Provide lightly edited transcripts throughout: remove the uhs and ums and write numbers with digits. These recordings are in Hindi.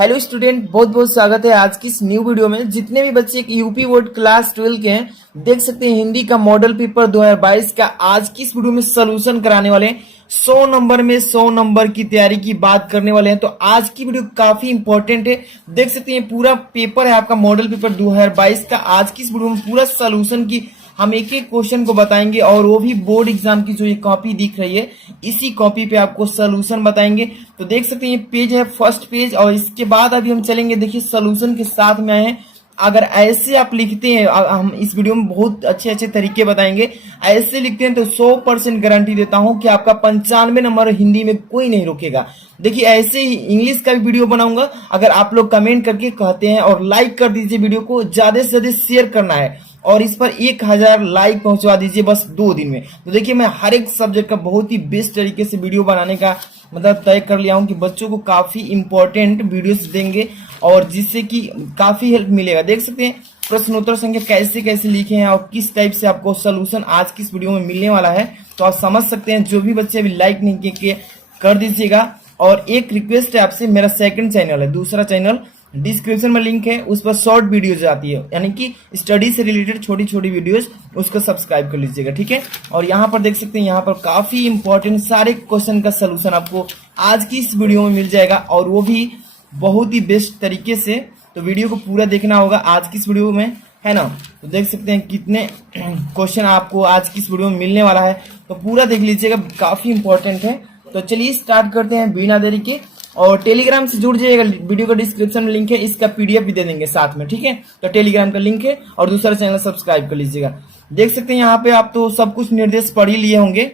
हेलो स्टूडेंट, बहुत बहुत स्वागत है आज की इस न्यू वीडियो में। जितने भी बच्चे यूपी बोर्ड क्लास 12 के हैं देख सकते हैं हिंदी का मॉडल पेपर 2022 का आज की इस वीडियो में सोल्यूशन कराने वाले हैं। 100 नंबर में 100 नंबर की तैयारी की बात करने वाले हैं। तो आज की वीडियो काफी इंपॉर्टेंट है। देख सकते हैं पूरा पेपर है आपका मॉडल पेपर 2022 का। आज की इस वीडियो में पूरा सोल्यूशन की हम एक एक क्वेश्चन को बताएंगे और वो भी बोर्ड एग्जाम की जो ये कॉपी दिख रही है इसी कॉपी पे आपको सोल्यूशन बताएंगे। तो देख सकते हैं ये पेज है फर्स्ट पेज और इसके बाद अभी हम चलेंगे। देखिए सोल्यूशन के साथ में आए हैं। अगर ऐसे आप लिखते हैं, हम इस वीडियो में बहुत अच्छे अच्छे तरीके बताएंगे, ऐसे लिखते हैं तो 100% गारंटी देता हूं कि आपका 95 नंबर हिंदी में कोई नहीं रोकेगा। देखिए ऐसे ही इंग्लिश का भी वीडियो बनाऊंगा। अगर आप लोग कमेंट करके कहते हैं और लाइक कर दीजिए, वीडियो को ज्यादा से ज्यादा शेयर करना है और इस पर 1000 लाइक पहुंचवा दीजिए बस 2 दिन में। तो देखिए मैं हर एक सब्जेक्ट का बहुत ही बेस्ट तरीके से वीडियो बनाने का मतलब तय कर लिया हूं कि बच्चों को काफी इंपॉर्टेंट वीडियोस देंगे और जिससे कि काफी हेल्प मिलेगा। देख सकते हैं प्रश्नोत्तर संख्या कैसे कैसे लिखे हैं और किस टाइप से आपको सोल्यूशन आज की इस वीडियो में मिलने वाला है। तो आप समझ सकते हैं। जो भी बच्चे अभी लाइक नहीं किए कर दीजिएगा। और एक रिक्वेस्ट है आपसे, मेरा सेकंड चैनल है, दूसरा चैनल डिस्क्रिप्शन में लिंक है, उस पर शॉर्ट वीडियोज आती है, यानी कि स्टडी से रिलेटेड छोटी छोटी वीडियोज, उसको सब्सक्राइब कर लीजिएगा, ठीक है। और यहाँ पर देख सकते हैं यहाँ पर काफी इंपॉर्टेंट सारे क्वेश्चन का सोल्यूशन आपको आज की इस वीडियो में मिल जाएगा और वो भी बहुत ही बेस्ट तरीके से। तो वीडियो को पूरा देखना होगा आज की इस वीडियो में, है ना। तो देख सकते हैं कितने क्वेश्चन आपको आज की इस वीडियो में मिलने वाला है, तो पूरा देख लीजिएगा, काफी इंपॉर्टेंट है। तो चलिए स्टार्ट करते हैं बिना देरी के। और टेलीग्राम से जुड़ जाइएगा, वीडियो का डिस्क्रिप्शन में लिंक है, इसका पीडीएफ भी दे देंगे साथ में, ठीक है। तो टेलीग्राम का लिंक है और दूसरा चैनल सब्सक्राइब कर लीजिएगा। देख सकते हैं यहाँ पे आप तो सब कुछ निर्देश पढ़ ही लिए होंगे।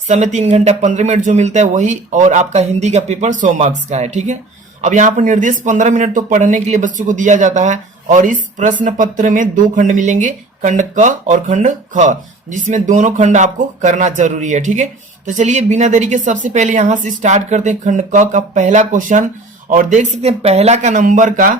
समय 3 घंटा 15 मिनट जो मिलता है वही, और आपका हिंदी का पेपर 100 मार्क्स का है, ठीक है। अब यहाँ पर निर्देश 15 मिनट तो पढ़ने के लिए बच्चों को दिया जाता है और इस प्रश्न पत्र में 2 खंड मिलेंगे, खंड क और खंड ख, जिसमें दोनों खंड आपको करना जरूरी है, ठीक है। तो चलिए बिना देरी के सबसे पहले यहाँ से स्टार्ट करते हैं खंड क का पहला क्वेश्चन। और देख सकते हैं पहला का नंबर का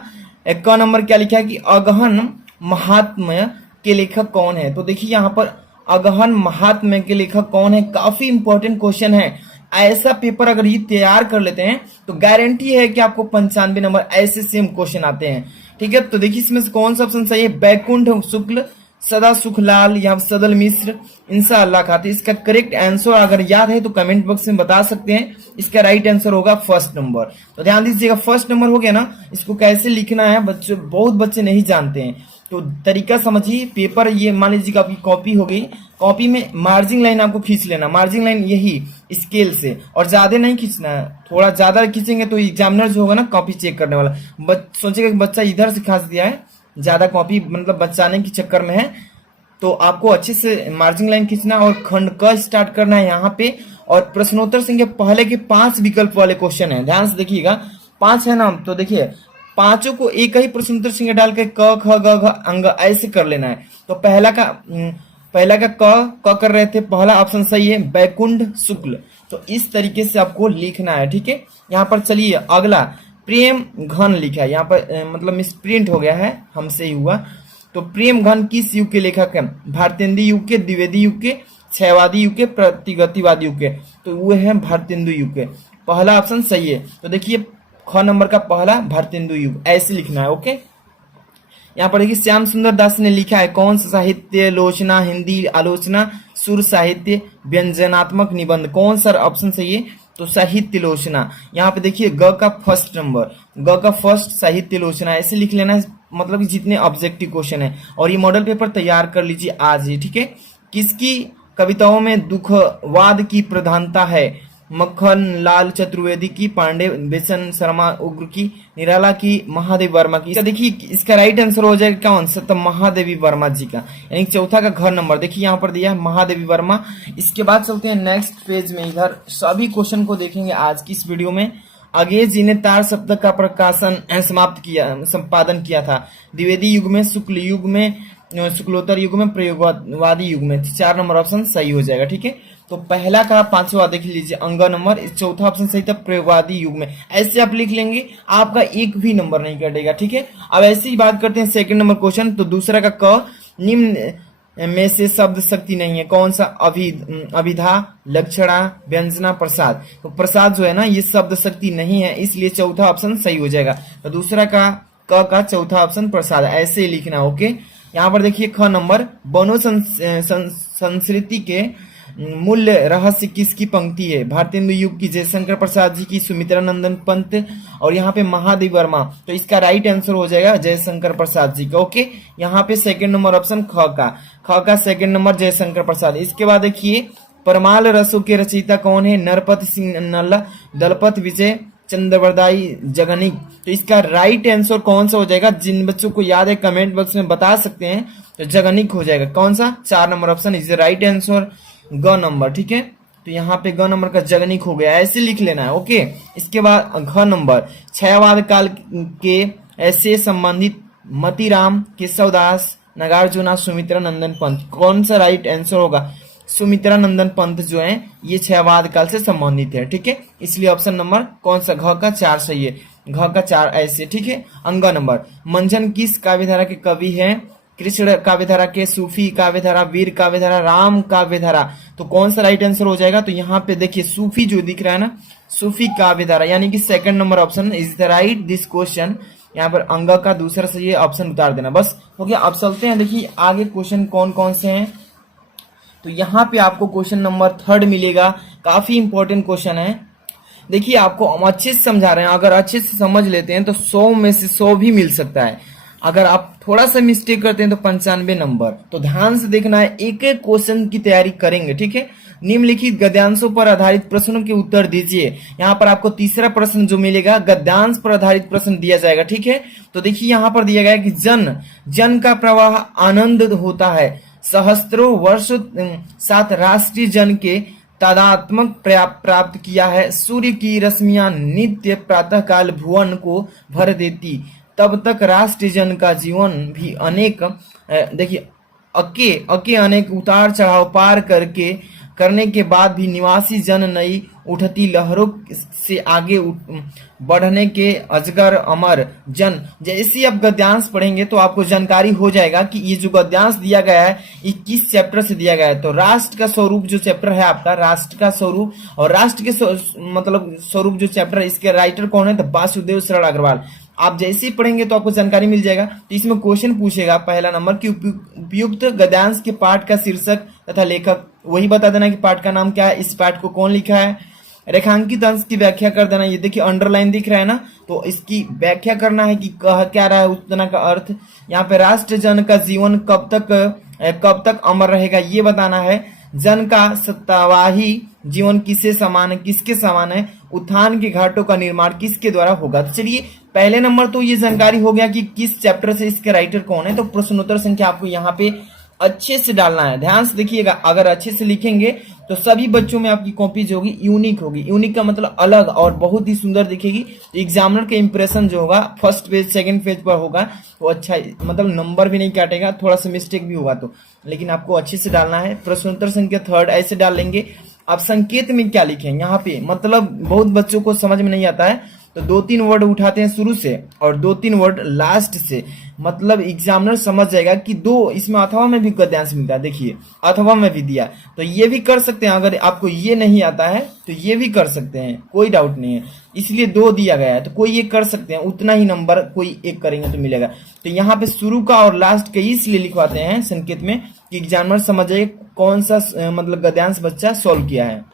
क नंबर क्या लिखा है कि अगहन महात्म्य के लेखक कौन है। तो देखिए यहाँ पर अगहन महात्म्य के लेखक कौन है, काफी इंपॉर्टेंट क्वेश्चन है। ऐसा पेपर अगर ये तैयार कर लेते हैं तो गारंटी है कि आपको 95 नंबर ऐसे सेम क्वेश्चन आते हैं, ठीक है। तो देखिए इसमें से कौन सा ऑप्शन सही है, बैकुंठ शुक्ल, सदा सुखलाल या सदल मिश्र, इंशाअल्लाह खातिर। इसका करेक्ट आंसर अगर याद है तो कमेंट बॉक्स में बता सकते हैं। इसका राइट आंसर होगा फर्स्ट नंबर। तो ध्यान दीजिएगा फर्स्ट नंबर हो गया ना। इसको कैसे लिखना है बच्चों, बहुत बच्चे नहीं जानते हैं, तो तरीका समझिए। पेपर ये मान लीजिए आपकी कॉपी हो गई, कॉपी में मार्जिन लाइन आपको खींच लेना, मार्जिन लाइन यही स्केल से, और ज्यादा नहीं खींचना है। थोड़ा ज्यादा खींचेंगे तो एग्जामिनर जो होगा ना कॉपी चेक करने वाला सोचेगा कि बच्चा इधर से खास दिया है, ज्यादा कॉपी मतलब बचाने के चक्कर में है। तो आपको अच्छे से मार्जिन लाइन खींचना और खंड क स्टार्ट करना है यहाँ पे। और प्रश्नोत्तर संख्या पहले के 5 विकल्प वाले क्वेश्चन है, ध्यान से देखिएगा। 5 है ना, तो देखिए पांचों को एक ही प्रश्नोत्तर संख्या डाल के क ख ग घ अंग ऐसे कर लेना है। तो पहला का क कर रहे थे, पहला ऑप्शन सही है बैकुंठ शुक्ल। तो इस तरीके से आपको लिखना है, ठीक है। यहाँ पर चलिए अगला प्रेम घन लिखा है, यहाँ पर मतलब मिसप्रिंट हो गया है, हमसे ही हुआ। तो प्रेम घन किस युग के लेखक है, भारतेंदु युग के, द्विवेदी युग के, क्षयवादी युग के, प्रतिगतिवादी युग के। तो वो है भारतेंदु युग के, पहला ऑप्शन सही है। तो देखिए ख नंबर का पहला भारतेंदु युग ऐसे लिखना है, ओके। यहाँ पर देखिए श्याम सुंदर दास ने लिखा है कौन सा साहित्य लोचना, हिंदी आलोचना, सुर साहित्य, व्यंजनात्मक निबंध, कौन सा ऑप्शन सही है। तो साहित्य लोचना। यहाँ पे देखिए ग का फर्स्ट नंबर, ग का फर्स्ट साहित्य लोचना ऐसे लिख लेना है, मतलब कि जितने ऑब्जेक्टिव क्वेश्चन है। और ये मॉडल पेपर तैयार कर लीजिए आज ही, ठीक है। किसकी कविताओं में दुखवाद की प्रधानता है, मक्खन लाल चतुर्वेदी की, पांडे बेसन शर्मा उग्र की, निराला की, महादेवी वर्मा की। देखिए इसका राइट आंसर हो जाएगा कौन सा, तो महादेवी वर्मा जी का, यानी चौथा का घर नंबर देखिए यहाँ पर दिया है महादेवी वर्मा। इसके बाद चलते हैं नेक्स्ट पेज में, इधर सभी क्वेश्चन को देखेंगे आज की इस वीडियो में। अंग्रेज जी ने तार सप्तक का प्रकाशन संपादन किया था, द्विवेदी युग में, शुक्ल युग में, शुक्लोत्तर युग में, प्रयोगवादी युग में। 4 नंबर ऑप्शन सही हो जाएगा, ठीक है। तो पहला का 5वां देख लीजिए अंग नंबर, चौथा ऑप्शन सही था प्रयोगवादी युग में। ऐसे आप लिख लेंगे, आपका एक भी नंबर नहीं कटेगा, ठीक है। अब ऐसे ही बात करते हैं सेकंड नंबर क्वेश्चन। तो दूसरा का क, में से शब्द शक्ति नहीं है। कौन सा? अभिधा, लक्षणा, व्यंजना, प्रसाद। तो प्रसाद जो है ना ये शब्द शक्ति नहीं है, इसलिए चौथा ऑप्शन सही हो जाएगा। तो दूसरा का चौथा ऑप्शन प्रसाद, ऐसे ही लिखना। ओके, यहाँ पर देखिए ख नंबर, बनो संस्कृति के मूल्य रहस्य किसकी पंक्ति है? भारतेंदु युग की, जयशंकर प्रसाद जी की, सुमित्रा नंदन पंत, और यहाँ पे महादेव वर्मा। तो इसका राइट आंसर हो जाएगा जयशंकर प्रसाद जी का। ओके, यहाँ पे सेकंड नंबर ऑप्शन ख का सेकंड नंबर जयशंकर प्रसाद। इसके बाद देखिए परमाल रसों के रचयिता कौन है? नरपत सिंह नल्ला, दलपत विजय, चंद्रवरदाई जगनिक। तो इसका राइट आंसर कौन सा हो जाएगा? जिन बच्चों को याद है कमेंट बॉक्स में बता सकते हैं। तो जगनिक हो जाएगा। कौन सा? 4 number option is the right answer, ग नंबर। ठीक है, तो यहाँ पे ग नंबर का जगनिक हो गया, ऐसे लिख लेना है। ओके, इसके बाद घ नंबर, छयावाद काल के ऐसे संबंधित मतीराम, केशवदास, नागार्जुना, सुमित्रा नंदन पंत। कौन सा राइट आंसर होगा? सुमित्रा नंदन पंत जो है ये छयावाद काल से संबंधित है। ठीक है, इसलिए ऑप्शन नंबर कौन सा? घ का 4 सही है, घ का 4 ऐसे। ठीक है, अंग नंबर, मंझन किस काव्यधारा के कवि है? कृष्ण काव्यधारा के, सूफी काव्यधारा, वीर काव्यधारा, राम काव्यधारा। तो कौन सा राइट आंसर हो जाएगा? तो यहाँ पे देखिए सूफी जो दिख रहा है ना, सूफी काव्यधारा, यानी कि second number option is the right this question. यहाँ पर अंग का दूसरा से ये ऑप्शन उतार देना, बस हो गया। अब चलते हैं, देखिए आगे क्वेश्चन कौन कौन से हैं। तो यहाँ पे आपको क्वेश्चन नंबर 3 मिलेगा, काफी इंपॉर्टेंट क्वेश्चन है। देखिए आपको हम अच्छे से समझा रहे हैं, अगर अच्छे से समझ लेते हैं तो 100 में से 100 भी मिल सकता है। अगर आप थोड़ा सा मिस्टेक करते हैं तो 95 नंबर। तो ध्यान से देखना है, एक एक क्वेश्चन की तैयारी करेंगे। ठीक है, निम्नलिखित गद्यांशों पर आधारित प्रश्नों के उत्तर दीजिए। यहाँ पर आपको तीसरा प्रश्न जो मिलेगा गद्यांश पर आधारित प्रश्न दिया जाएगा। ठीक है, तो देखिए यहाँ पर दिया गया है कि जन का प्रवाह आनंद होता है, सहस्त्रों वर्षों साथ राष्ट्रीय जन के तादात्मक प्राप्त किया है, सूर्य की रश्मियां नित्य प्रातःकाल भुवन को भर देती, तब तक राष्ट्रीय जन का जीवन भी अनेक देखिए अके अनेक उतार चढ़ाव पार करने के बाद भी निवासी जन नई उठती लहरों से आगे बढ़ने के अजगर अमर जन। जैसे ही आप गद्यांश पढ़ेंगे तो आपको जानकारी हो जाएगा कि ये जो गद्यांश दिया गया है ये किस चैप्टर से दिया गया है। तो राष्ट्र का स्वरूप जो चैप्टर है आपका, राष्ट्र का स्वरूप, और राष्ट्र के मतलब स्वरूप जो चैप्टर है इसके राइटर कौन है? तो वासुदेव शरण अग्रवाल। आप जैसे ही पढ़ेंगे तो आपको जानकारी मिल जाएगा। तो इसमें क्वेश्चन पूछेगा पहला नंबर कि उपयुक्त गद्यांश के पाठ का शीर्षक तथा लेखक, वही बता देना कि पाठ का नाम क्या है, इस पाठ को कौन लिखा है। रेखांकित अंश की व्याख्या कर देना, ये देखिए अंडरलाइन दिख रहा है ना, तो इसकी व्याख्या करना है कि कह क्या रहा है, उतना का अर्थ। यहाँ पे राष्ट्र जन का जीवन कब तक अमर रहेगा ये बताना है। जन का सत्तावाही जीवन किसके समान है, उत्थान के घाटों का निर्माण किसके द्वारा होगा। तो चलिए पहले नंबर तो ये जानकारी हो गया कि किस चैप्टर से इसके राइटर कौन है। तो प्रश्नोत्तर संख्या आपको यहाँ पे अच्छे से डालना है, ध्यान से देखिएगा। अगर अच्छे से लिखेंगे तो सभी बच्चों में आपकी कॉपी जो होगी यूनिक होगी। यूनिक का मतलब अलग और बहुत ही सुंदर दिखेगी। एग्जामिनर के इंप्रेशन जो होगा फर्स्ट पेज सेकंड पेज पर होगा वो अच्छा, मतलब नंबर भी नहीं काटेगा, थोड़ा सा मिस्टेक भी होगा तो, लेकिन आपको अच्छे से डालना है। प्रश्नोत्तर संख्या 3 ऐसे डाल लेंगे। आप संकेत में क्या लिखें यहाँ पे, मतलब बहुत बच्चों को समझ में नहीं आता है, तो 2-3 वर्ड उठाते हैं शुरू से और 2-3 वर्ड लास्ट से, मतलब एग्जामिनर समझ जाएगा कि दो, इसमें अथवा में भी गद्यांश मिलता है। देखिए अथवा में भी दिया, तो ये भी कर सकते हैं। अगर आपको ये नहीं आता है तो ये भी कर सकते हैं, कोई डाउट नहीं है। इसलिए 2 दिया गया है तो कोई एक कर सकते हैं, उतना ही नंबर कोई एक करेंगे तो मिलेगा। तो यहाँ पे शुरू का और लास्ट का इसलिए लिखवाते हैं संकेत में कि एग्जामिनर समझ जाए कौन सा मतलब गद्यांश बच्चा सॉल्व किया है।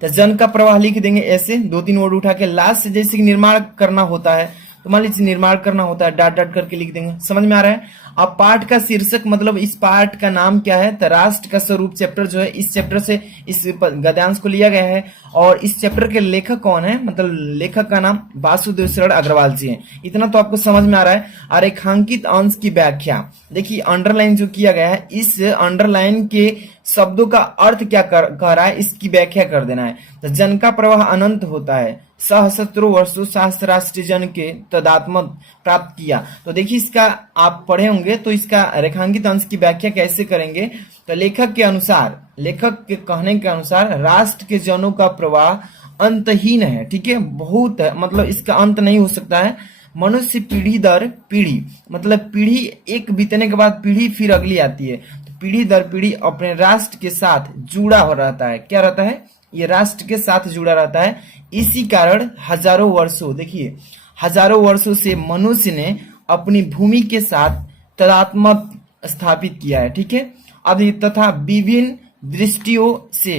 तो जन का प्रवाह लिख देंगे ऐसे 2-3 वर्ड उठा के। लास्ट से जैसे कि निर्माण करना होता है, तो मान लीजिए निर्माण करना होता है, डॉट डॉट करके लिख देंगे। समझ में आ रहा है। अब पाठ का शीर्षक, मतलब इस पाठ का नाम क्या है, तो राष्ट्र का स्वरूप चैप्टर जो है इस चैप्टर से इस गद्यांश को लिया गया है। और इस चैप्टर के लेखक कौन है, मतलब लेखक का नाम वासुदेव शरण अग्रवाल जी हैं। इतना तो आपको समझ में आ रहा है। रेखांकित अंश की व्याख्या, देखिए अंडरलाइन जो किया गया है, इस अंडरलाइन के शब्दों का अर्थ क्या कह रहा है इसकी व्याख्या कर देना है। तो जन का प्रवाह अनंत होता है, सहस्त्रों वर्षों शास्त्र राष्ट्रीय जन के तदात्मक प्राप्त किया। तो देखिए इसका आप पढ़े होंगे, तो इसका रेखांकित अंश की व्याख्या कैसे करेंगे। तो लेखक के अनुसार, लेखक के कहने के अनुसार राष्ट्र के जनों का प्रवाह अंतहीन है। ठीक है, बहुत है, मतलब इसका अंत नहीं हो सकता है। मनुष्य पीढ़ी दर पीढ़ी, मतलब पीढ़ी एक बीतने के बाद पीढ़ी फिर अगली आती है, तो पीढ़ी दर पीढ़ी अपने राष्ट्र के साथ जुड़ा हो रहता है। क्या रहता है? ये राष्ट्र के साथ जुड़ा रहता है। इसी कारण हजारों वर्षों, देखिए हजारों वर्षों से मनुष्य ने अपनी भूमि के साथ तादात्म्य स्थापित किया है। ठीक है, अब ये तथा विभिन्न दृष्टियों से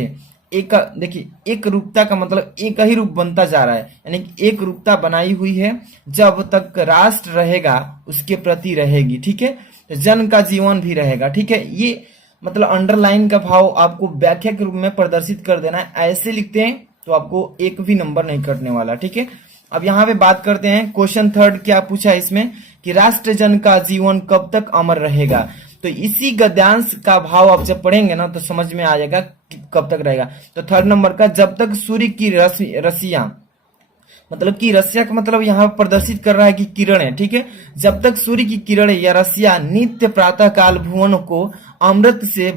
एक, देखिए एक रूपता का मतलब एक ही रूप बनता जा रहा है, यानी कि एक रूपता बनाई हुई है। जब तक राष्ट्र रहेगा उसके प्रति रहेगी। ठीक है, तो जन का जीवन भी रहेगा। ठीक है, ये मतलब अंडरलाइन का भाव आपको व्याख्या के रूप में प्रदर्शित कर देना है। ऐसे लिखते हैं तो आपको एक भी नंबर नहीं कटने वाला। ठीक है, अब यहाँ पे बात करते हैं क्वेश्चन थर्ड। क्या पूछा है इसमें कि राष्ट्र जन का जीवन कब तक अमर रहेगा। तो इसी गद्यांश का भाव आप जब पढ़ेंगे ना तो समझ में आ जाएगा कि कब तक रहेगा। तो थर्ड नंबर का, जब तक सूर्य की रसियां, मतलब कि रसिया का मतलब यहाँ प्रदर्शित कर रहा है कि किरण है। ठीक है, जब तक सूर्य की किरण या रसिया नित्य प्रातः काल भुवन को अमृत से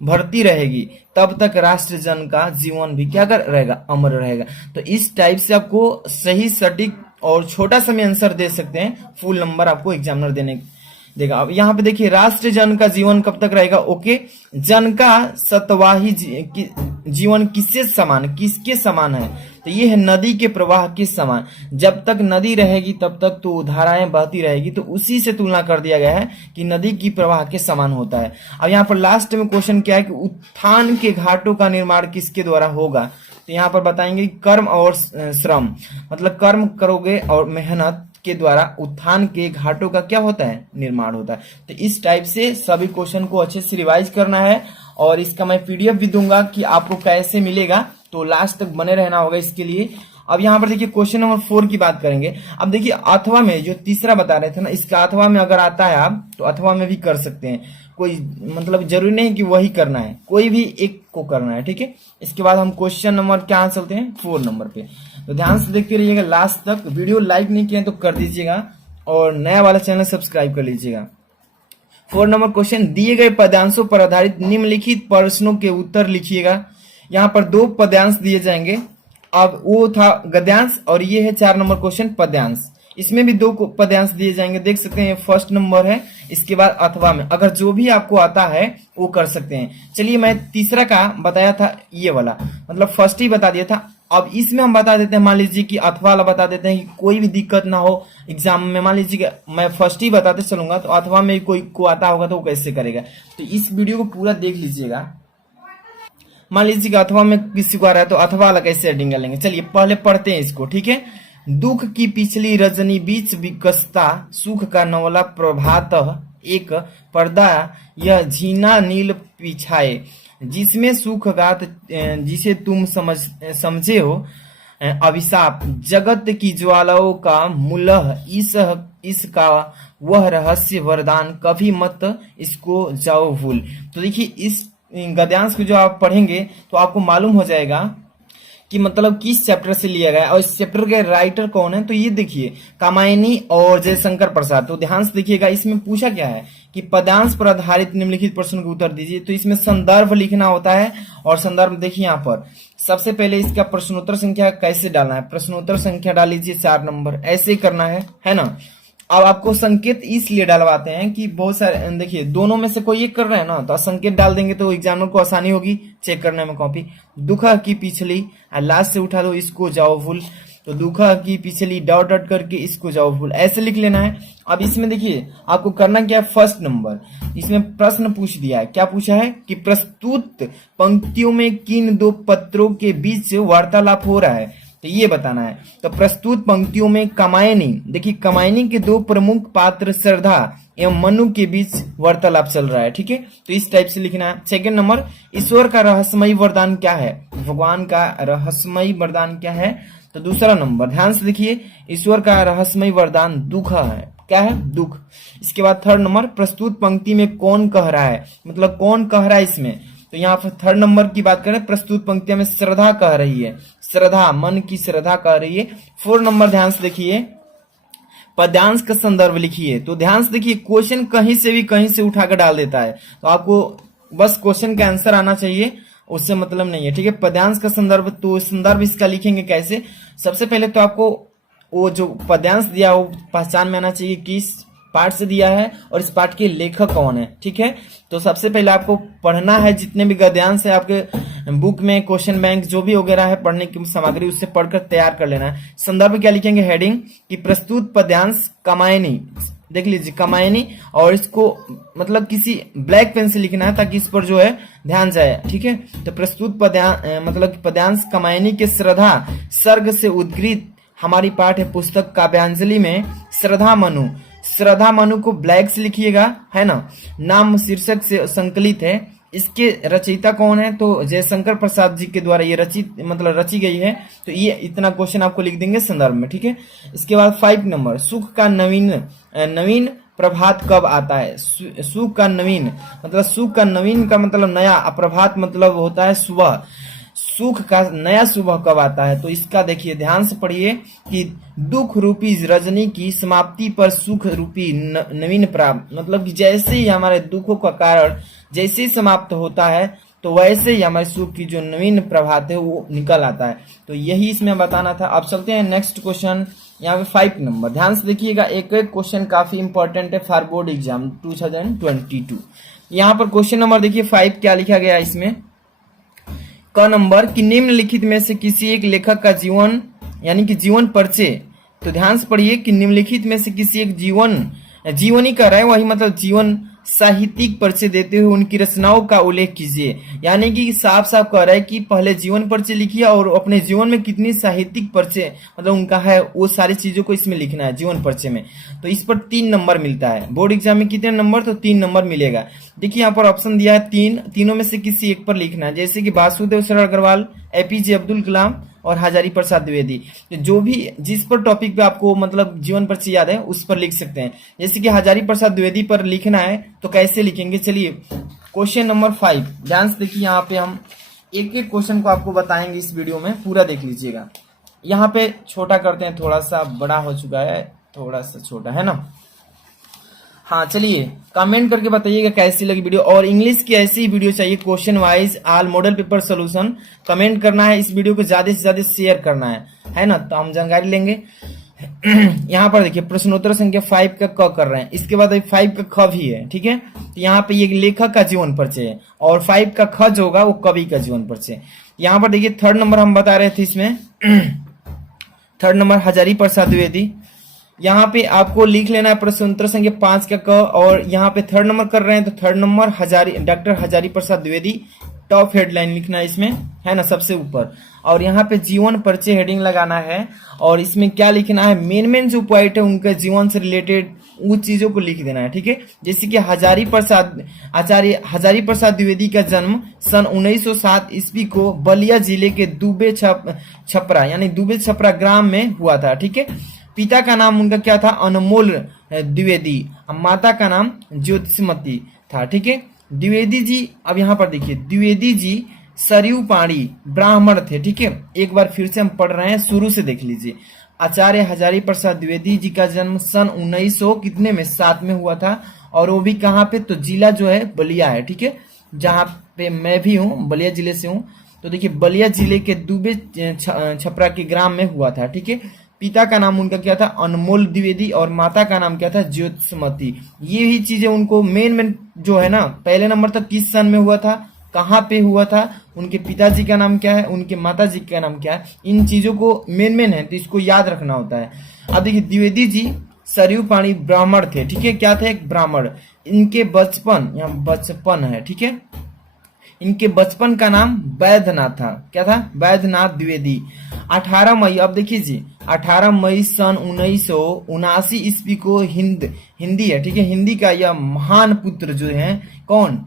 भरती रहेगी तब तक राष्ट्र जन का जीवन भी क्या कर रहेगा? अमर रहेगा। तो इस टाइप से आपको सही सटीक और छोटा सा में आंसर दे सकते हैं। फुल नंबर आपको एग्जामिनर देगा। अब यहाँ पे देखिए राष्ट्र जन का जीवन कब तक रहेगा। ओके, जन का सतवाही जीवन किससे समान, किसके समान है? तो ये है नदी के प्रवाह के समान। जब तक नदी रहेगी तब तक तो धाराएं बहती रहेगी, तो उसी से तुलना कर दिया गया है कि नदी की प्रवाह के समान होता है। अब यहाँ पर लास्ट में क्वेश्चन क्या है कि उत्थान के घाटों का निर्माण किसके द्वारा होगा। तो यहाँ पर बताएंगे कर्म और श्रम, मतलब कर्म करोगे और मेहनत के द्वारा उत्थान के घाटों का क्या होता है? निर्माण होता है। तो इस टाइप से सभी क्वेश्चन को अच्छे से रिवाइज करना है और इसका मैं पीडीएफ भी दूंगा कि आपको कैसे मिलेगा, तो लास्ट तक बने रहना होगा इसके लिए। अब यहाँ पर देखिए क्वेश्चन नंबर 4 की बात करेंगे। अब देखिए अथवा में जो तीसरा बता रहे थे ना, इसका अथवा में अगर आता है आप तो अथवा में भी कर सकते हैं। कोई मतलब जरूरी नहीं कि वही करना है, कोई भी एक को करना है। ठीक है, इसके बाद हम क्वेश्चन नंबर क्या चलते हैं 4 नंबर पे। तो ध्यान से देखते रहिएगा लास्ट तक। वीडियो लाइक नहीं किया तो कर दीजिएगा और नया वाला चैनल सब्सक्राइब कर लीजिएगा। 4 नंबर क्वेश्चन, दिए गए पद्यांशों पर आधारित निम्नलिखित प्रश्नों के उत्तर लिखिएगा। यहाँ पर 2 पद्यांश दिए जाएंगे। अब वो था गद्यांश और ये है 4 नंबर क्वेश्चन पद्यांश। इसमें भी 2 पद्यांश दिए जाएंगे, देख सकते हैं। फर्स्ट नंबर है, इसके बाद अथवा में अगर जो भी आपको आता है वो कर सकते हैं। चलिए मैं तीसरा का बताया था, ये वाला मतलब फर्स्ट ही बता दिया था। अब इसमें हम बता देते हैं, मान लीजिए कि अथवा वाला बता देते हैं कि कोई भी दिक्कत ना हो एग्जाम में। मान लीजिए कि मैं फर्स्ट ही बताते चलूंगा तो अथवा में कोई को आता होगा तो वो कैसे करेगा। तो इस वीडियो को पूरा देख लीजिएगा। मान लीजिए कि अथवा में किसी को आ रहा है तो अथवा वाला कैसे एडिंग लेंगे। चलिए पहले पढ़ते हैं इसको। ठीक है, दुख की पिछली रजनी बीच विकसता सुख का नवला प्रभातः एक पर्दा यह झीना नील पिछाए जिसमें सुख गात जिसे तुम समझे हो अभिशाप जगत की ज्वालाओं का मूलह इसका वह रहस्य वरदान कभी मत इसको जाओ भूल। तो देखिए इस गद्यांश को जो आप पढ़ेंगे तो आपको मालूम हो जाएगा कि मतलब किस चैप्टर से लिया गया है और इस चैप्टर के राइटर कौन है। तो ये देखिए कामायनी और जयशंकर प्रसाद। तो ध्यान से देखिएगा इसमें पूछा क्या है कि पद्यांश पर आधारित निम्नलिखित प्रश्न के उत्तर दीजिए। तो इसमें संदर्भ लिखना होता है और संदर्भ देखिए यहाँ पर सबसे पहले इसका प्रश्नोत्तर संख्या कैसे डालना है। प्रश्नोत्तर संख्या डाल लीजिए 4 नंबर, ऐसे ही करना है ना। अब आपको संकेत इसलिए डालवाते हैं कि बहुत सारे देखिए दोनों में से कोई एक कर रहे हैं ना, तो संकेत डाल देंगे तो एग्जामिनर को आसानी होगी चेक करने में कॉपी। दुखा की पिछली लास्ट से उठा लो इसको जाओ भूल। तो दुखा की पिछली डॉट डॉट करके इसको जाओ भूल, ऐसे लिख लेना है। अब इसमें देखिए आपको करना क्या है, फर्स्ट नंबर इसमें प्रश्न पूछ दिया है। क्या पूछा है कि प्रस्तुत पंक्तियों में किन 2 पत्रों के बीच वार्तालाप हो रहा है, तो ये बताना है। तो प्रस्तुत पंक्तियों में कामायनी, देखिए कामायनी के 2 प्रमुख पात्र श्रद्धा एवं मनु के बीच वार्तालाप चल रहा है। ठीक है, तो इस टाइप से लिखना है। सेकंड नंबर, ईश्वर का रहस्यमयी वरदान क्या है, भगवान का रहस्यमयी वरदान क्या है। तो दूसरा नंबर ध्यान से देखिए, ईश्वर का रहस्यमयी वरदान दुख है। क्या है, दुख। इसके बाद थर्ड नंबर, प्रस्तुत पंक्ति में कौन कह रहा है, मतलब कौन कह रहा है इसमें। तो यहाँ पर थर्ड नंबर की बात करें, प्रस्तुत पंक्तियों में श्रद्धा कह रही है, श्रद्धा मन की श्रद्धा कह रही है। 4 नंबर ध्यान से देखिए, पद्यांश का संदर्भ लिखिए। तो ध्यान से देखिए क्वेश्चन कहीं से भी कहीं से उठाकर डाल देता है, तो आपको बस क्वेश्चन का आंसर आना चाहिए, उससे मतलब नहीं है। ठीक है, पद्यांश का संदर्भ, तो संदर्भ इसका लिखेंगे कैसे। सबसे पहले तो आपको वो जो पद्यांश दिया वो पहचान में आना चाहिए, किस पाठ से दिया है और इस पाठ के लेखक कौन है। ठीक है, तो सबसे पहले आपको पढ़ना है जितने भी गद्यांश है आपके बुक में, क्वेश्चन बैंक जो भी वगैरह है पढ़ने की सामग्री, उससे पढ़कर तैयार कर लेना है। संदर्भ क्या लिखेंगे, हेडिंग कि प्रस्तुत पद्यांश कामायनी, देख लीजिए कामायनी, और इसको मतलब किसी ब्लैक पेन से लिखना है ताकि इस पर जो है ध्यान जाए। ठीक है, तो प्रस्तुत मतलब पद्यांश कामायनी के श्रद्धा सर्ग से उद्गृत हमारी पाठ्य पुस्तक काव्यांजलि में श्रद्धा मनु को ब्लैक से लिखिएगा, है ना। नाम शीर्षक से संकलित है। इसके रचयिता कौन है, तो जयशंकर प्रसाद जी के द्वारा ये रची गई है। तो ये इतना क्वेश्चन आपको लिख देंगे संदर्भ में। ठीक है, इसके बाद 5 नंबर, सुख का नवीन प्रभात कब आता है। सुख का नवीन का मतलब नया, प्रभात मतलब होता है सुबह। सुख का नया सुबह कब आता है, तो इसका देखिए ध्यान से पढ़िए कि दुख रूपी रजनी की समाप्ति पर सुख रूपी नवीन प्राप्त, मतलब कि जैसे ही हमारे दुखों का कारण जैसे ही समाप्त होता है तो वैसे ही हमारे सुख की जो नवीन प्रभात है वो निकल आता है। तो यही इसमें बताना था। अब चलते हैं नेक्स्ट क्वेश्चन, यहाँ पे 5 नंबर, ध्यान से देखिएगा। एक क्वेश्चन काफी इंपॉर्टेंट है फॉर बोर्ड एग्जाम 2022। यहाँ पर क्वेश्चन नंबर देखिए 5 क्या लिखा गया है इसमें, क नंबर कि निम्नलिखित में से किसी एक लेखक का जीवन यानी कि जीवन परिचय, तो ध्यान से पढ़िए कि निम्नलिखित में से किसी एक जीवनी कर रहा है, वही मतलब जीवन साहित्यिक परिचय देते हुए उनकी रचनाओं का उल्लेख कीजिए। यानी कि साफ साफ कह रहा है कि पहले जीवन परिचय लिखिए और अपने जीवन में कितनी साहित्यिक परिचय मतलब उनका है वो सारी चीजों को इसमें लिखना है जीवन परिचय में। तो इस पर 3 नंबर मिलता है। बोर्ड एग्जाम में कितने नंबर, तो 3 नंबर मिलेगा। देखिए यहाँ पर ऑप्शन दिया है 3, तीनों में से किसी एक पर लिखना है, जैसे कि वासुदेव शरण अग्रवाल, एपीजे अब्दुल कलाम और हजारी प्रसाद द्विवेदी। जो भी जिस पर टॉपिक पे आपको मतलब जीवन परिचय याद है उस पर लिख सकते हैं। जैसे कि हजारी प्रसाद द्विवेदी पर लिखना है तो कैसे लिखेंगे, चलिए क्वेश्चन नंबर 5 ध्यान से देखिए। यहाँ पे हम एक एक क्वेश्चन को आपको बताएंगे इस वीडियो में, पूरा देख लीजिएगा। यहाँ पे छोटा करते हैं, थोड़ा सा बड़ा हो चुका है, थोड़ा सा छोटा है ना। हाँ चलिए कमेंट करके बताइएगा कैसी लगी वीडियो, और इंग्लिश की ऐसी ही वीडियो चाहिए question wise all model paper solution. Comment करना है, इस वीडियो को ज्यादा से ज्यादा शेयर करना है ना, तो हम जानकारी लेंगे। यहाँ पर देखिए प्रश्नोत्तर संख्या 5 का क कर रहे हैं, इसके बाद 5 का ख भी है। ठीक है, तो यहाँ पे ये लेखक का जीवन परिचय है और 5 का ख जो होगा वो कवि का जीवन परिचय। यहाँ पर देखिए 3rd नंबर हम बता रहे थे इसमें 3rd नंबर हजारी प्रसाद द्विवेदी। यहाँ पे आपको लिख लेना है प्रश्नोत्तर संख्या 5 का क, और यहाँ पे 3rd नंबर कर रहे हैं तो 3rd number doctor Hazari Prasad Dwivedi, top headline लिखना है इसमें, है ना, सबसे ऊपर। और यहाँ पे जीवन परिचय हेडिंग लगाना है, और इसमें क्या लिखना है, मेन जो पॉइंट है उनके जीवन से रिलेटेड उन चीजों को लिख देना है। ठीक है, जैसे कि आचार्य हजारी प्रसाद द्विवेदी का जन्म सन 1907 ईस्वी को बलिया जिले के दुबे छपरा यानी दुबे छपरा ग्राम में हुआ था। ठीक है, पिता का नाम उनका क्या था, अनमोल द्विवेदी, माता का नाम ज्योतिषमती था। ठीक है, द्विवेदी जी, अब यहाँ पर देखिए द्विवेदी जी सरयू पाणी ब्राह्मण थे। ठीक है, एक बार फिर से हम पढ़ रहे हैं, शुरू से देख लीजिए। आचार्य हजारी प्रसाद द्विवेदी जी का जन्म सन 1900 कितने में 7 में हुआ था, और वो भी कहाँ पे, तो जिला जो है बलिया है। ठीक है, जहाँ पे मैं भी हूँ, बलिया जिले से हूँ। तो देखिए बलिया जिले के दुबे छपरा के ग्राम में हुआ था। ठीक है, पिता का नाम उनका क्या था, अनमोल द्विवेदी, और माता का नाम क्या था, ज्योतिषमती। ये ही चीजें उनको मेन जो है ना, पहले नंबर तक किस सन में हुआ था, कहाँ पे हुआ था, उनके पिताजी का नाम क्या है, उनके माताजी का नाम क्या है, इन चीजों को मेन है, तो इसको याद रखना होता है। अब देखिए द्विवेदी जी सरयू पाणी ब्राह्मण थे। ठीक है, क्या थे, एक ब्राह्मण। इनके बचपन, यहाँ बचपन है, ठीक है, इनके बचपन का नाम वैद्यनाथ था। क्या था, वैद्यनाथ द्विवेदी। 18 मई, अब देखिए जी 18 मई सन 1979 ईस्वी को हिंदी है। ठीक है, हिंदी का यह महान पुत्र जो है कौन,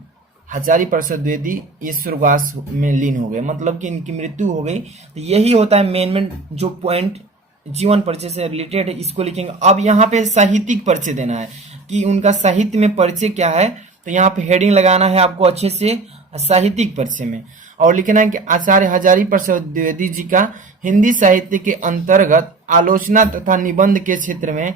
हजारी प्रसाद द्विवेदी, ये स्वर्गवास में लीन हो गए, मतलब कि इनकी मृत्यु हो गई। तो यही होता है मेन जो पॉइंट जीवन परिचय से रिलेटेड है, इसको लिखेंगे। अब यहाँ पे साहित्यिक परिचय देना है कि उनका साहित्य में परिचय क्या है, तो यहाँ पे हेडिंग लगाना है आपको अच्छे से साहित्यिक परिचय में, और लिखना है कि आचार्य हजारी प्रसाद द्विवेदी जी का हिंदी साहित्य के अंतर्गत आलोचना तथा निबंध के क्षेत्र में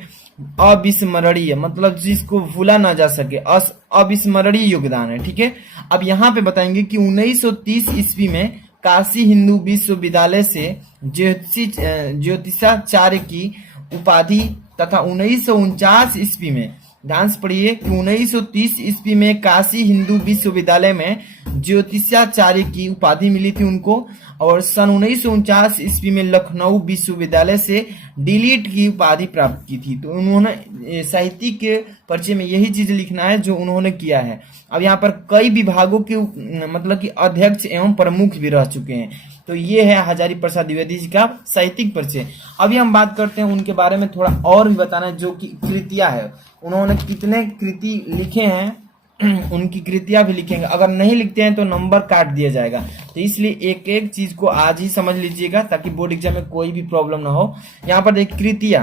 अविस्मरणीय, मतलब जिसको भूला ना जा सके, अविस्मरणीय योगदान है। ठीक है, अब यहाँ पे बताएंगे कि 1930 ईस्वी में काशी हिंदू विश्वविद्यालय से ज्योतिषाचार्य की उपाधि तथा 1949 ईस्वी में ध्यान से पढ़िए कि 1930 ईस्वी में काशी हिंदू विश्वविद्यालय में ज्योतिषाचार्य की उपाधि मिली थी उनको, और सन 1949 ईस्वी में लखनऊ विश्वविद्यालय से डीलिट की उपाधि प्राप्त की थी। तो उन्होंने साहित्य के परिचय में यही चीज लिखना है जो उन्होंने किया है। अब यहाँ पर कई विभागों के मतलब कि अध्यक्ष एवं प्रमुख भी रह चुके हैं। तो ये है हजारी प्रसाद द्विवेदी जी का साहित्यिक परिचय। अभी हम बात करते हैं उनके बारे में थोड़ा और भी बताना है, जो कि कृतियां है, उन्होंने कितने कृति लिखे हैं उनकी कृतियां भी लिखेंगे। अगर नहीं लिखते हैं तो नंबर काट दिया जाएगा। तो इसलिए एक एक चीज को आज ही समझ लीजिएगा ताकि बोर्ड एग्जाम में कोई भी प्रॉब्लम ना हो। यहाँ पर देखिए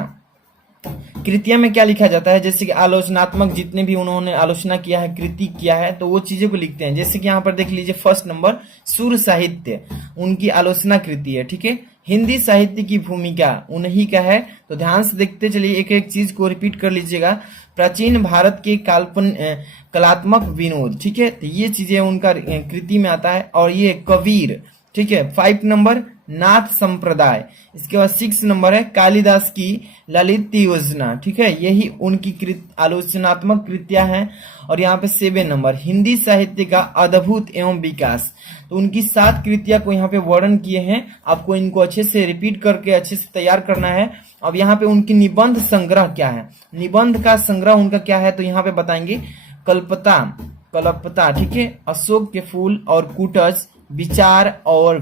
कृतियां में क्या लिखा जाता है, जैसे कि आलोचनात्मक जितने भी उन्होंने आलोचना किया है, कृति किया है, तो वो चीजों को लिखते हैं। जैसे कि यहाँ पर देख लीजिए फर्स्ट नंबर सुर साहित्य, उनकी आलोचना कृति है। ठीक है, हिंदी साहित्य की भूमिका उन्हीं का है। तो ध्यान से देखते चलिए, एक एक चीज को रिपीट कर लीजिएगा। प्राचीन भारत के कलात्मक विनोद, ठीक है, तो ये चीजें उनका कृति में आता है। और ये कबीर, ठीक है, 5 नंबर नाथ संप्रदाय। इसके बाद 6 नंबर है कालिदास की ललित योजना, ठीक है, यही उनकी आलोचनात्मक कृतियां हैं। और यहाँ पे 7 नंबर हिंदी साहित्य का अद्भुत एवं विकास। तो उनकी 7 कृतियां को यहाँ पे वर्णन किए हैं। आपको इनको अच्छे से रिपीट करके अच्छे से तैयार करना है। अब यहाँ पे उनकी निबंध संग्रह क्या है, निबंध का संग्रह उनका क्या है, तो यहाँ पे बताएंगे कल्पता, ठीक है, अशोक के फूल और कुटज, विचार और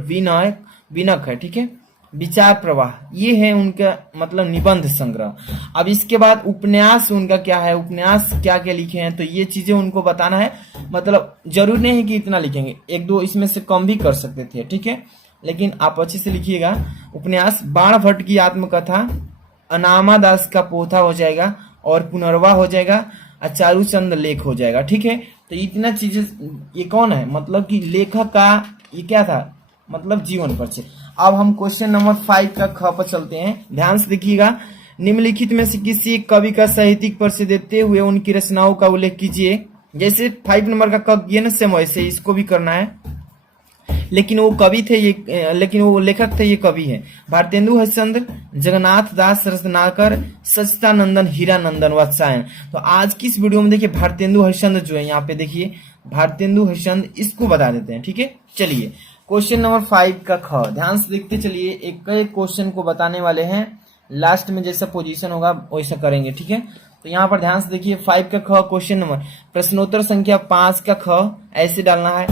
विनक है, ठीक है, विचार प्रवाह, ये है उनका मतलब निबंध संग्रह। अब इसके बाद उपन्यास उनका क्या है, उपन्यास क्या क्या लिखे हैं, तो ये चीजें उनको बताना है। मतलब जरूरी नहीं है कि इतना लिखेंगे, एक दो इसमें से कम भी कर सकते थे, ठीक है, लेकिन आप अच्छे से लिखिएगा। उपन्यास बाण भट्ट की आत्मकथा, अनामा दास का पोथा हो जाएगा, और पुनर्वा हो जाएगा, चारूचंद लेख हो जाएगा, ठीक है। तो इतना चीजें, ये कौन है, मतलब कि लेखक का ये क्या था, मतलब जीवन परिचय। अब हम क्वेश्चन नंबर 5 का ख पर चलते हैं। ध्यान से देखिएगा, निम्नलिखित में से किसी कवि का साहित्यिक परिचय देते हुए उनकी रचनाओं का उल्लेख कीजिए। जैसे 5 नंबर का क किए ना, सेम वैसे इसको भी करना है, लेकिन वो कवि थे ये, लेकिन वो लेखक थे, ये कवि है। भारतेंदु हरिश्चंद्र, जगन्नाथ दास रत्नाकर, सच्चिदानंदन, हीरानंदन वात्स्यायन। तो आज की इस वीडियो में देखिए भारतेंदु हरिश्चंद्र जो है, यहाँ पे देखिए भारतेंदु हरिश्चंद्र, इसको बता देते हैं, ठीक है। चलिए क्वेश्चन नंबर 5 का ख, ध्यान से देखते चलिए, एक एक क्वेश्चन को बताने वाले हैं। लास्ट में जैसा पोजीशन होगा वैसा करेंगे, ठीक है। तो यहाँ पर ध्यान से देखिए 5 का ख क्वेश्चन नंबर, प्रश्नोत्तर संख्या 5 का ख ऐसे डालना है।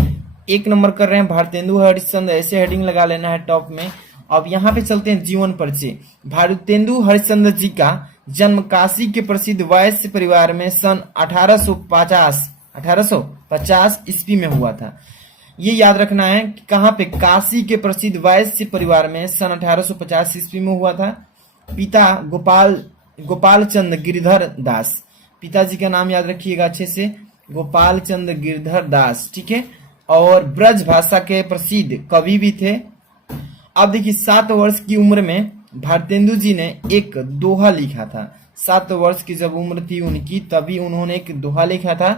1 नंबर कर रहे हैं भारतेंदु हरिश्चंद्र, ऐसे हेडिंग लगा लेना है टॉप में। अब यहाँ पे चलते हैं जीवन परिचय। भारतेंदु हरिश्चंद्र जी का जन्म काशी के प्रसिद्ध वैश्य परिवार में सन 1850 ईस्वी में हुआ था। ये याद रखना है कि कहाँ पे, काशी के प्रसिद्ध वैश्य परिवार में सन 1850 ईस्वी में हुआ था। पिता गोपाल चंद गिरधर दास, पिताजी का नाम याद रखिएगा अच्छे से, गोपाल चंद गिरधर दास, ठीक है, और ब्रज भाषा के प्रसिद्ध कवि भी थे। अब देखिए 7 वर्ष की उम्र में भारतेंदु जी ने एक दोहा लिखा था। 7 वर्ष की जब उम्र थी उनकी, तभी उन्होंने एक दोहा लिखा था।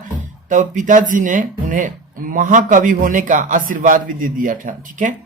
तब पिताजी ने उन्हें महाकवि होने का आशीर्वाद भी दे दिया था, ठीक है।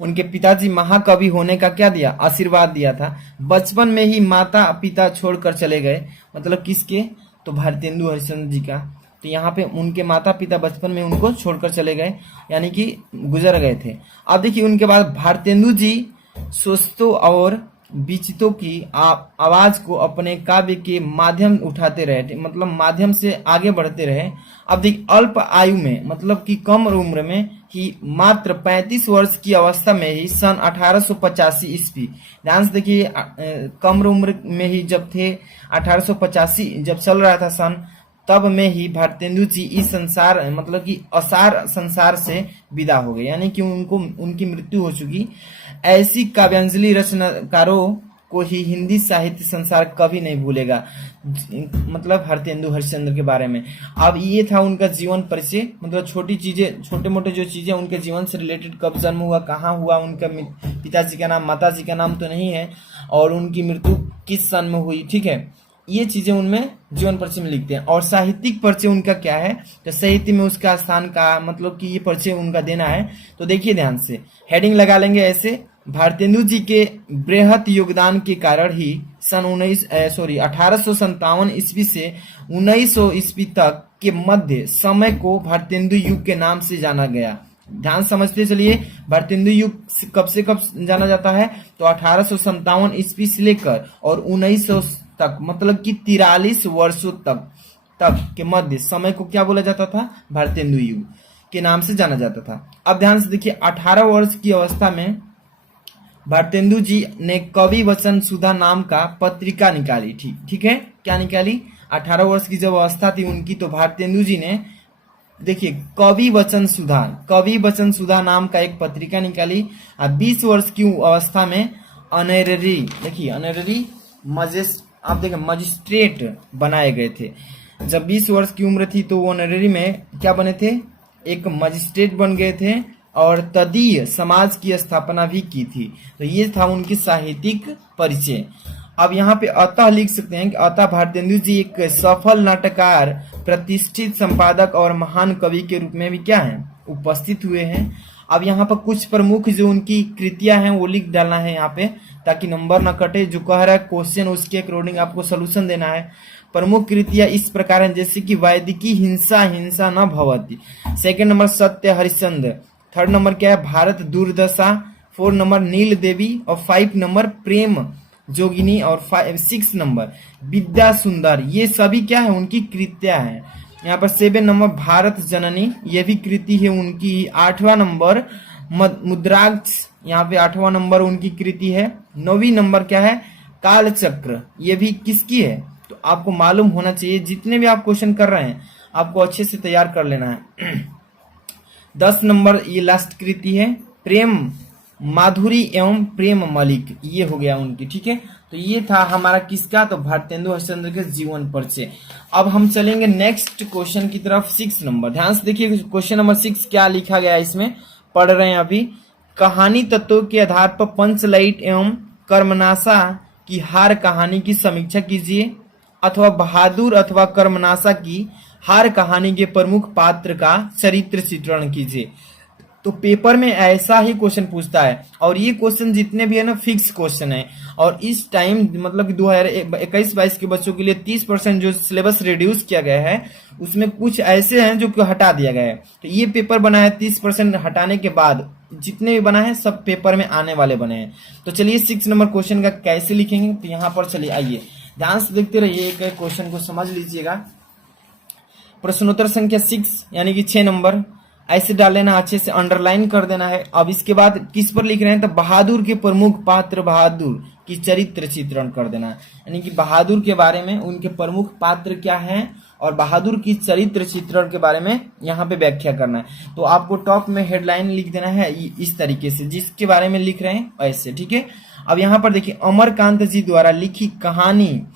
उनके पिताजी महाकवि होने का क्या दिया, आशीर्वाद दिया था। बचपन में ही माता पिता छोड़कर चले गए, मतलब किसके, तो भारतेंदु हरिश्चंद्र जी का। तो यहाँ पे उनके माता पिता बचपन में उनको छोड़कर चले गए, यानी कि गुजर गए थे। अब देखिए उनके बाद भारतेंदु जी सोचतों और विचितों की आवाज को अपने काव्य के माध्यम उठाते रहे, मतलब माध्यम से आगे बढ़ते रहे। अब देखिए अल्प आयु में, मतलब कि कम उम्र में ही, मात्र 35 वर्ष की अवस्था में ही सन 1885 ईस्वी, ध्यान से देखिए कम उम्र में ही जब थे, 1885 जब चल रहा था सन, तब में ही भारतेंदु जी इस संसार, मतलब कि असार संसार से विदा हो गए, यानी कि उनकी मृत्यु हो चुकी। ऐसी काव्यांजलि रचनाकारों को ही हिंदी साहित्य संसार कभी नहीं भूलेगा, मतलब भारतेंदु हरिश्चंद्र के बारे में। अब ये था उनका जीवन परिचय, मतलब छोटी चीजें, छोटे मोटे जो चीजें उनके जीवन से रिलेटेड, कब जन्म हुआ, कहाँ हुआ, उनका पिताजी का नाम, माताजी का नाम तो नहीं है, और उनकी मृत्यु किस सन में हुई, ठीक है, ये चीजें उनमें जीवन परिचय में लिखते हैं। और साहित्यिक परिचय उनका क्या है, तो साहित्य में उसका स्थान का, मतलब कि ये परिचय उनका देना है। तो देखिए ध्यान से हेडिंग लगा लेंगे ऐसे, भारतेंदु जी के बृहत योगदान के कारण ही सन 1857 ईस्वी से 1900 ईस्वी तक के मध्य समय को भारतेंदु युग के नाम से जाना गया। ध्यान समझते चलिए, भारतेंदु युग कब से कब जाना जाता है, तो 1857 ईस्वी से लेकर और 1900 तक, मतलब कि 43 वर्षों तक के मध्य समय को क्या बोला जाता था, भारतेंदु युग के नाम से जाना जाता था। अब ध्यान से देखिए, 18 वर्ष की अवस्था में भारतेंदु जी ने कवि वचन सुधा नाम का पत्रिका निकाली। ठीक है, क्या निकाली, 18 वर्ष की जब अवस्था थी उनकी, तो भारतेंदु जी ने देखिए कवि वचन सुधा नाम का एक पत्रिका निकाली। 20 वर्ष की अवस्था में ऑनरेरी, देखिए ऑनरेरी आप देखिए मजिस्ट्रेट बनाए गए थे। जब 20 वर्ष की उम्र थी तो वो ऑनरेरी में क्या बने थे, एक मजिस्ट्रेट बन गए थे और तदीय समाज की स्थापना भी की थी। तो ये था उनकी साहित्यिक परिचय। अब यहाँ पे अतः लिख सकते हैं कि अतः भारतेंदु जी एक सफल नाटककार, प्रतिष्ठित संपादक और महान कवि के रूप में भी क्या है, उपस्थित हुए हैं। अब यहाँ पर कुछ प्रमुख जो उनकी कृतियां हैं वो लिख डालना है यहाँ पे, ताकि नंबर ना कटे। जो कह रहा है क्वेश्चन उसके अकॉर्डिंग आपको सोल्यूशन देना है। प्रमुख कृतियां इस प्रकार हैं, जैसे कि वैदिकी हिंसा न भवति, सेकंड नंबर सत्य हरिश्चंद्र, थर्ड नंबर क्या है, भारत दुर्दशा, 4 नंबर नील देवी, और 5 नंबर प्रेम जोगिनी, और 6 नंबर विद्या सुंदर। ये सभी क्या है, उनकी कृतियां हैं। यहाँ पर 7 नंबर भारत जननी, ये भी कृति है उनकी। 8वां नंबर मुद्राक्ष, यहाँ पे 8वां नंबर उनकी कृति है। 9वीं नंबर क्या है, कालचक्र, ये भी किसकी है, तो आपको मालूम होना चाहिए। जितने भी आप क्वेश्चन कर रहे हैं आपको अच्छे से तैयार कर लेना है। 10 नंबर ये लास्ट कृति है, प्रेम माधुरी एवं प्रेम मलिक, ये हो गया उनकी। ठीक है, तो ये था हमारा किसका, तो भारतेंदु हरिश्चंद्र के जीवन परिचय। अब हम चलेंगे नेक्स्ट क्वेश्चन की तरफ। 6 नंबर, ध्यान से देखिए क्वेश्चन नंबर 6 क्या लिखा गया है, इसमें पढ़ रहे हैं अभी। कहानी तत्वों के आधार पर पंचलैट एवं कर्मनाशा की हार कहानी की समीक्षा कीजिए, अथवा बहादुर अथवा कर्मनाशा की हार कहानी के प्रमुख पात्र का चरित्र चित्रण कीजिए। तो पेपर में ऐसा ही क्वेश्चन पूछता है, और ये क्वेश्चन जितने भी है ना फिक्स क्वेश्चन है। और इस टाइम मतलब 2021-22 के बच्चों के लिए 30% जो सिलेबस रिड्यूस किया गया है, उसमें कुछ ऐसे हैं जो कि हटा दिया गया है। तो ये पेपर बना है 30% हटाने के बाद, जितने भी बना है सब पेपर में आने वाले बने हैं। तो चलिए 6 नंबर क्वेश्चन का कैसे लिखेंगे, तो यहाँ पर चलिए आइए ध्यान से देखते रहिए, एक एक क्वेश्चन को समझ लीजिएगा। प्रश्नोत्तर संख्या 6 यानी कि 6 नंबर ऐसे डाल लेना, अच्छे से अंडरलाइन कर देना है। अब इसके बाद किस पर लिख रहे हैं, तो बहादुर के प्रमुख पात्र बहादुर की चरित्र चित्रण कर देना है। यानी कि बहादुर के बारे में उनके प्रमुख पात्र क्या हैं और बहादुर की चरित्र चित्रण के बारे में यहाँ पे व्याख्या करना है। तो आपको टॉप में हेडलाइन लिख देना है इस तरीके से, जिसके बारे में लिख रहे हैं ऐसे। ठीक है, अब यहाँ पर देखिए अमरकांत जी द्वारा लिखी कहानी,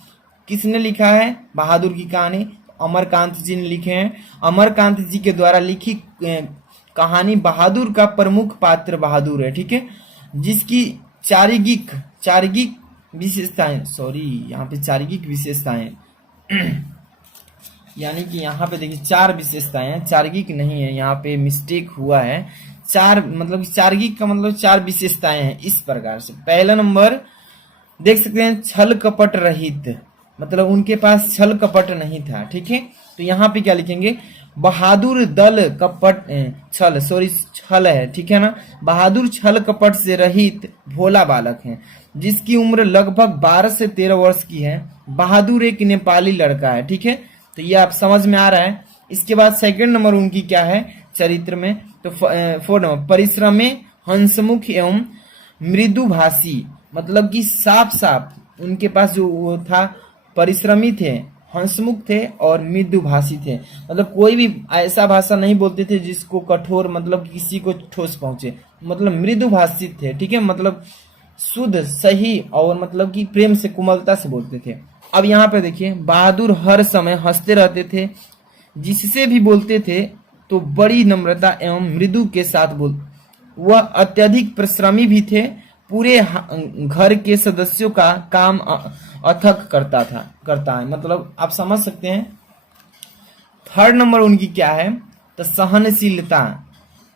किसने लिखा है, बहादुर की कहानी अमरकांत जी ने लिखे हैं। अमरकांत जी के द्वारा लिखी कहानी बहादुर का प्रमुख पात्र बहादुर है। ठीक है, जिसकी चारिगिक विशेषताएं, यहाँ पे चारिगिक विशेषताएं यानी कि यहाँ पे देखिए 4 विशेषताएं हैं, चार्गिक नहीं है, यहाँ पे मिस्टेक हुआ है। 4 मतलब चार्गिक का मतलब 4 विशेषताएं हैं इस प्रकार से। पहला नंबर देख सकते हैं, छल कपट रहित, मतलब उनके पास छल कपट नहीं था। ठीक है, तो यहाँ पे क्या लिखेंगे, बहादुर दल कपट छल है। ठीक है ना, बहादुर छल कपट से रहित भोला बालक है, जिसकी उम्र लगभग 12 से 13 वर्ष की है। बहादुर एक नेपाली लड़का है। ठीक है, तो ये आप समझ में आ रहा है। इसके बाद सेकंड नंबर उनकी क्या है चरित्र में, तो 4 नंबर परिश्रमी हंसमुख एवं मृदुभाषी, मतलब कि साफ उनके पास जो वो था, परिश्रमी थे, हंसमुख थे और मृदुभाषी थे। मतलब कोई भी ऐसा भाषा नहीं बोलते थे जिसको कठोर, मतलब किसी को ठोस पहुंचे, मतलब मृदुभाषी थे। ठीक है, मतलब शुद्ध सही और मतलब कि प्रेम से कुमलता से बोलते थे। अब यहाँ पे देखिए, बहादुर हर समय हंसते रहते थे, जिससे भी बोलते थे तो बड़ी नम्रता एवं मृदु के साथ वह अत्यधिक परिश्रमी भी थे, पूरे घर के सदस्यों का काम अथक करता है। मतलब आप समझ सकते हैं। थर्ड नंबर उनकी क्या है, तो सहनशीलता,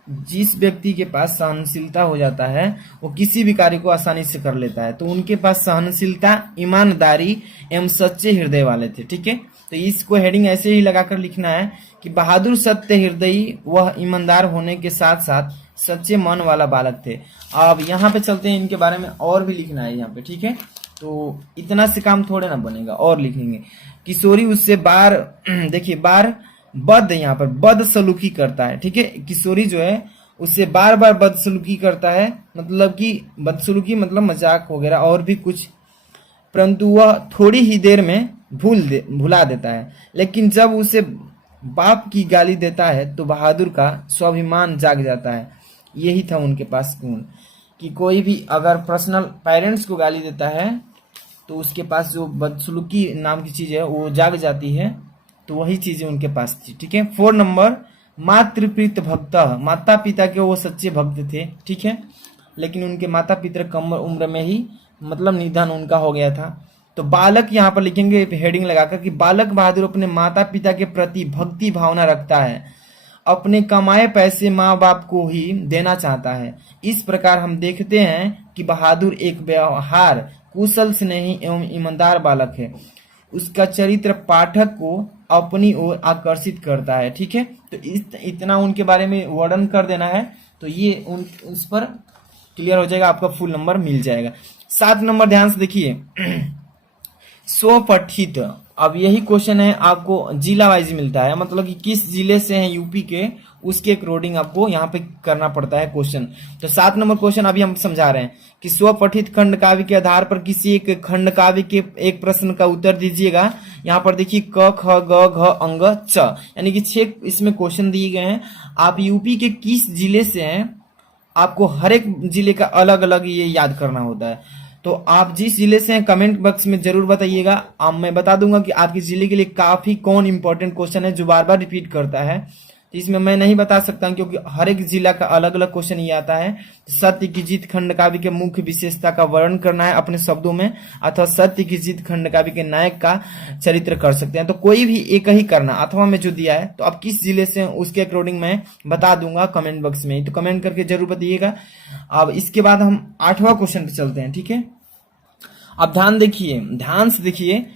जिस व्यक्ति के पास सहनशीलता हो जाता है वो किसी भी कार्य को आसानी से कर लेता है। तो उनके पास सहनशीलता, ईमानदारी एवं सच्चे हृदय वाले थे। ठीक है, तो इसको हेडिंग ऐसे ही लगाकर लिखना है कि बहादुर, सत्य हृदयी, वह ईमानदार होने के साथ साथ सच्चे मन वाला बालक थे। अब यहाँ पे चलते हैं, इनके बारे में और भी लिखना है यहाँ पे। ठीक है, तो इतना से काम थोड़े ना बनेगा, और लिखेंगे। किशोरी उससे बार देखिए बार बद, यहाँ पर बदसलूकी करता है। ठीक है, किशोरी जो है उससे बार बार बदसलूकी करता है, मतलब कि बदसलूकी मतलब मजाक वगैरह और भी कुछ, परंतु वह थोड़ी ही देर में भुला देता है। लेकिन जब उसे बाप की गाली देता है तो बहादुर का स्वाभिमान जाग जाता है। यही था उनके पास गुण कि कोई भी अगर पर्सनल पेरेंट्स को गाली देता है तो उसके पास जो बदसलूकी नाम की चीज है वो जाग जाती है। तो वही चीजें उनके पास थी। ठीक है, 4 नंबर, मातृप्रीत भक्त, माता पिता के वो सच्चे भक्त थे। ठीक है, लेकिन उनके माता पिता कम उम्र में ही मतलब निधन उनका हो गया था। तो बालक यहाँ पर लिखेंगे हेडिंग लगाकर कि बालक बहादुर अपने माता पिता के प्रति भक्ति भावना रखता है, अपने कमाए पैसे माँ बाप को ही देना चाहता है। इस प्रकार हम देखते हैं कि बहादुर एक व्यवहार कुशल, स्नेही एवं ईमानदार बालक है। उसका चरित्र पाठक को अपनी ओर आकर्षित करता है। ठीक है, तो इतना उनके बारे में वर्णन कर देना है, तो ये उस पर क्लियर हो जाएगा, आपका फुल नंबर मिल जाएगा। 7 नंबर ध्यान से देखिए, स्वपठित। अब यही क्वेश्चन है, आपको जिला वाइज मिलता है, मतलब कि किस जिले से हैं यूपी के, उसके अकॉर्डिंग आपको यहाँ पे करना पड़ता है क्वेश्चन। तो 7 नंबर क्वेश्चन अभी हम समझा रहे हैं कि स्वपठित खंड काव्य के आधार पर किसी एक खंड काव्य के एक प्रश्न का उत्तर दीजिएगा। यहाँ पर देखिए क, ख, ग, घ, अंग, च, यानी कि 6 इसमें क्वेश्चन दिए गए हैं। आप यूपी के किस जिले से हैं, आपको हर एक जिले का अलग अलग ये याद करना होता है। तो आप जिस जिले से हैं कमेंट बॉक्स में जरूर बताइएगा। अब मैं बता दूंगा कि आपके जिले के लिए काफी कौन इंपॉर्टेंट क्वेश्चन है जो बार बार रिपीट करता है। इसमें मैं नहीं बता सकता क्योंकि हर एक जिला का अलग अलग क्वेश्चन ये आता है। सत्य की जीत खंड काव्य के मुख्य विशेषता का वर्णन करना है अपने शब्दों में, अथवा सत्य की जीत खंड काव्य के नायक का चरित्र कर सकते हैं। तो कोई भी एक ही करना, अथवा में जो दिया है, तो आप किस जिले से उसके अकॉर्डिंग मैं बता दूंगा कमेंट बॉक्स में, तो कमेंट करके जरूर बताइएगा। अब इसके बाद हम 8वां क्वेश्चन पे चलते हैं। ठीक है, अब ध्यान से देखिए,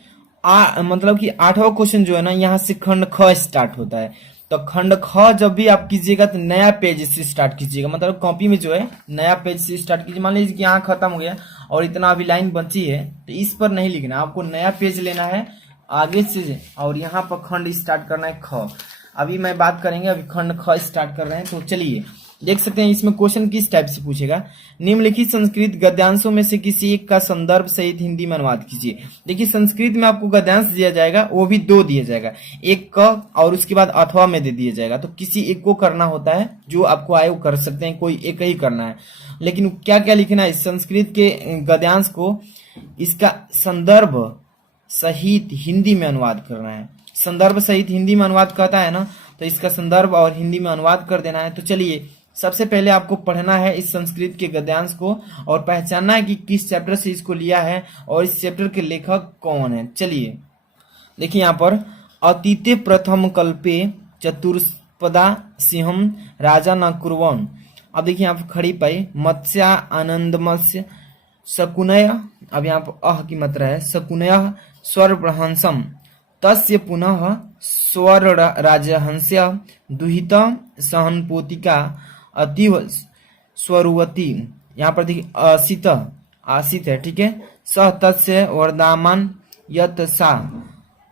मतलब कि 8वां क्वेश्चन जो है ना, यहाँ से खंड ख स्टार्ट होता है। तो खंड ख जब भी आप कीजिएगा तो नया पेज से स्टार्ट कीजिएगा, मतलब कॉपी में जो है नया पेज से स्टार्ट कीजिए। मान लीजिए कि यहाँ खत्म हो गया और इतना अभी लाइन बची है, तो इस पर नहीं लिखना, आपको नया पेज लेना है आगे से, और यहाँ पर खंड स्टार्ट करना है ख। अभी मैं बात करेंगे, अभी खंड ख स्टार्ट कर रहे हैं। तो चलिए देख सकते हैं इसमें क्वेश्चन किस टाइप से पूछेगा। निम्नलिखित संस्कृत गद्यांशों में से किसी एक का संदर्भ सहित हिंदी में अनुवाद कीजिए। देखिए संस्कृत में आपको गद्यांश दिया जाएगा, वो भी 2 दिया जाएगा, एक क और उसके बाद अथवा में दे दिया जाएगा। तो किसी एक को करना होता है, जो आपको आए वो कर सकते हैं, कोई एक ही करना है। लेकिन क्या क्या लिखना है, संस्कृत के गद्यांश को इसका संदर्भ सहित हिंदी में अनुवाद करना है। संदर्भ सहित हिंदी में अनुवाद कहता है ना, तो इसका संदर्भ और हिंदी में अनुवाद कर देना है। तो चलिए सबसे पहले आपको पढ़ना है इस संस्कृत के गद्यांश को और पहचानना है कि किस चैप्टर से इसको लिया है और इस चैप्टर के लेखक कौन है। चलिए देखिए यहाँ पर, अतीते प्रथम कल्पे चतुष्पदा सिंहम राजा न कुर्वन्। अब देखिए यहाँ पर खड़ी पाई, मत्स्या आनंदमस्य शकुनय, अब यहाँ पर अह की मात्रा है, शकुनय स्वर्हंसम तस्य पुनः स्वर राजहंस्य दुहित सहनपोतिका अतीव स्वरुवती। यहाँ पर देखिए आसित है। ठीक है, सह तत्स्य वरदामान यत सा।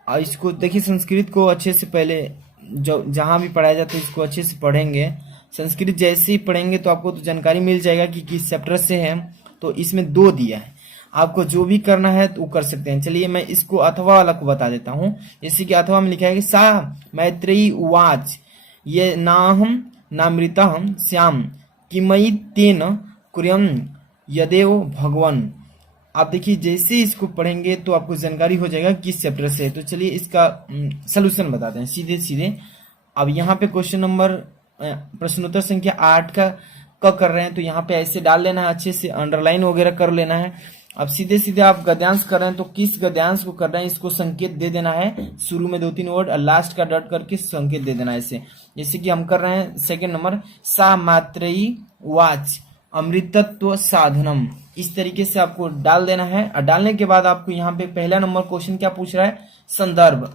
इसको देखिए संस्कृत को अच्छे से पहले जो जहां भी पढ़ाया जाता है इसको अच्छे से पढ़ेंगे। संस्कृत जैसे ही पढ़ेंगे तो आपको तो जानकारी मिल जाएगा कि किस चैप्टर से है। तो इसमें 2 दिया है, आपको जो भी करना है तो वो कर सकते हैं। चलिए मैं इसको अथवा वाला को बता देता हूँ। जैसे कि अथवा में लिखा है कि सा मैत्रेयी उवाच ये नाहम नामृतहम श्याम किमयि तेन कुर्यम यदेव भगवान। आप देखिए जैसे इसको पढ़ेंगे तो आपको जानकारी हो जाएगा किस चैप्टर से है। तो चलिए इसका सलूशन बताते हैं सीधे सीधे। अब यहाँ पे क्वेश्चन नंबर प्रश्नोत्तर संख्या 8 का कर रहे हैं, तो यहाँ पे ऐसे डाल लेना है, अच्छे से अंडरलाइन वगैरह कर लेना है। अब सीधे सीधे आप गद्यांश कर रहे हैं तो किस गद्यांश को कर रहे हैं इसको संकेत दे देना है, शुरू में 2-3 वर्ड और लास्ट का डॉट करके संकेत दे देना है इसे। जैसे कि हम कर रहे हैं सेकंड नंबर, सा मात्रेयी वाच अमृतत्व साधनम, इस तरीके से आपको डाल देना है। और डालने के बाद आपको यहाँ पे पहला नंबर क्वेश्चन क्या पूछ रहा है, संदर्भ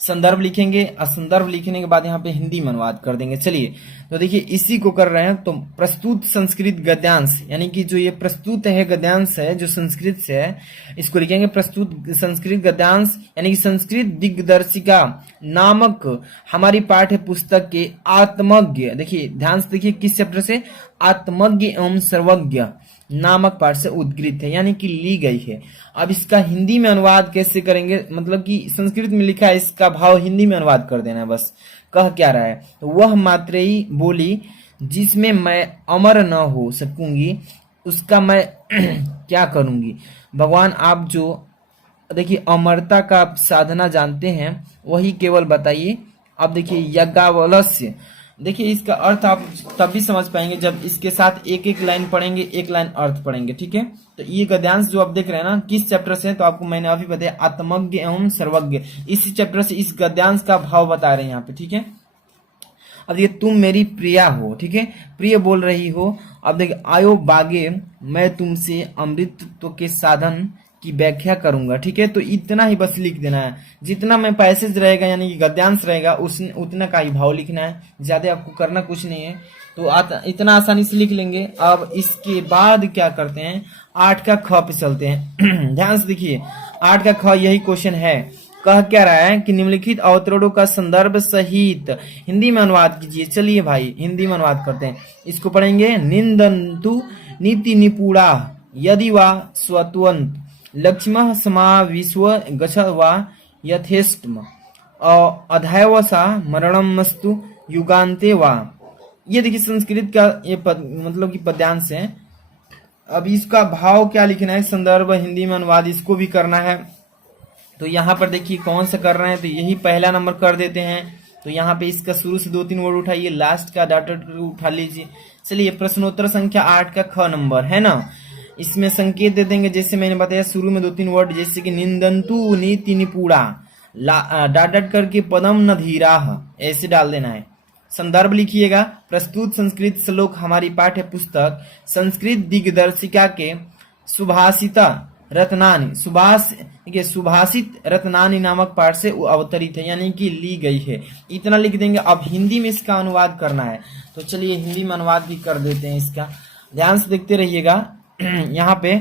संदर्भ लिखेंगे और संदर्भ लिखने के बाद यहाँ पे हिंदी में अनुवाद कर देंगे। चलिए तो देखिए इसी को कर रहे हैं, तो प्रस्तुत संस्कृत गद्यांश, यानी कि जो ये प्रस्तुत है गद्यांश है जो संस्कृत से है, इसको लिखेंगे प्रस्तुत संस्कृत गद्यांश, यानी कि संस्कृत दिग्दर्शिका नामक हमारी पाठ्य पुस्तक के आत्मज्ञ, देखिए ध्यान से देखिए किस चैप्टर से, आत्मज्ञ एवं सर्वज्ञ नामक पाठ से उद्गृत है, यानी कि ली गई है। अब इसका हिंदी में अनुवाद कैसे करेंगे, मतलब कि संस्कृत में लिखा है, इसका भाव हिंदी में अनुवाद कर देना है बस। कह क्या रहा है, तो वह मात्रेयी बोली जिसमें मैं अमर न हो सकूंगी उसका मैं क्या करूंगी। भगवान आप जो देखिए अमरता का साधना जानते हैं वही केवल बताइए। अब देखिए यज्ञावलस्य, देखिए इसका अर्थ आप तभी समझ पाएंगे जब इसके साथ एक एक लाइन पढ़ेंगे, एक लाइन अर्थ पढ़ेंगे, ठीक है। तो ये गद्यांश जो आप देख रहे हैं ना किस चैप्टर से है, तो आपको मैंने अभी बताया आत्मज्ञ एवं सर्वज्ञ, इसी चैप्टर से इस गद्यांश का भाव बता रहे हैं यहाँ पे, ठीक है। अब ये तुम मेरी प्रिया हो, ठीक है, प्रिय बोल रही हो। अब देखिए आयो बागे मैं तुमसे अमृतत्व के साधन की व्याख्या करूंगा, ठीक है। तो इतना ही बस लिख देना है, जितना में पैसेज रहेगा यानी कि गद्यांश रहेगा उतना का ही भाव लिखना है, ज्यादा आपको करना कुछ नहीं है। तो इतना आसानी से लिख लेंगे। अब इसके बाद क्या करते हैं, 8 का ख पे चलते हैं। ध्यान से देखिए 8 का ख यही क्वेश्चन है। कह क्या रहा है कि निम्नलिखित अवतरणों का संदर्भ सहित हिंदी में अनुवाद कीजिए। चलिए भाई हिंदी में अनुवाद करते हैं, इसको पढ़ेंगे। निंदन्तु नीति निपुणा यदि वा स्वतंत्र लक्ष्मः समाविश्व गच्छ वा यथेष्टम अधायव सा मरणमस्तु युगान्ते वा। ये देखिए संस्कृत का ये मतलब कि पद्यांश है। अब इसका भाव क्या लिखना है, संदर्भ हिंदी में अनुवाद इसको भी करना है। तो यहाँ पर देखिए कौन सा कर रहे हैं, तो यही पहला नंबर कर देते हैं। तो यहाँ पे इसका शुरू से 2-3 वर्ड उठाइए, लास्ट का डाटा उठा लीजिए। चलिए प्रश्नोत्तर संख्या 8 का ख नंबर है ना, इसमें संकेत दे देंगे जैसे मैंने बताया शुरू में 2-3 वर्ड, जैसे कि निंदन्तु नीति निपुणा डाट डाट करके पदम न धीरा, ऐसे डाल देना है। संदर्भ लिखिएगा प्रस्तुत संस्कृत श्लोक हमारी पाठ्य पुस्तक संस्कृत दिग्दर्शिका के सुभाषिता रत्नानी सुभाषित रत्नानी नामक पाठ से अवतरित है, यानी कि ली गई है। इतना लिख देंगे। अब हिंदी में इसका अनुवाद करना है, तो चलिए हिंदी में अनुवाद भी कर देते हैं इसका, ध्यान से देखते रहिएगा। यहाँ पे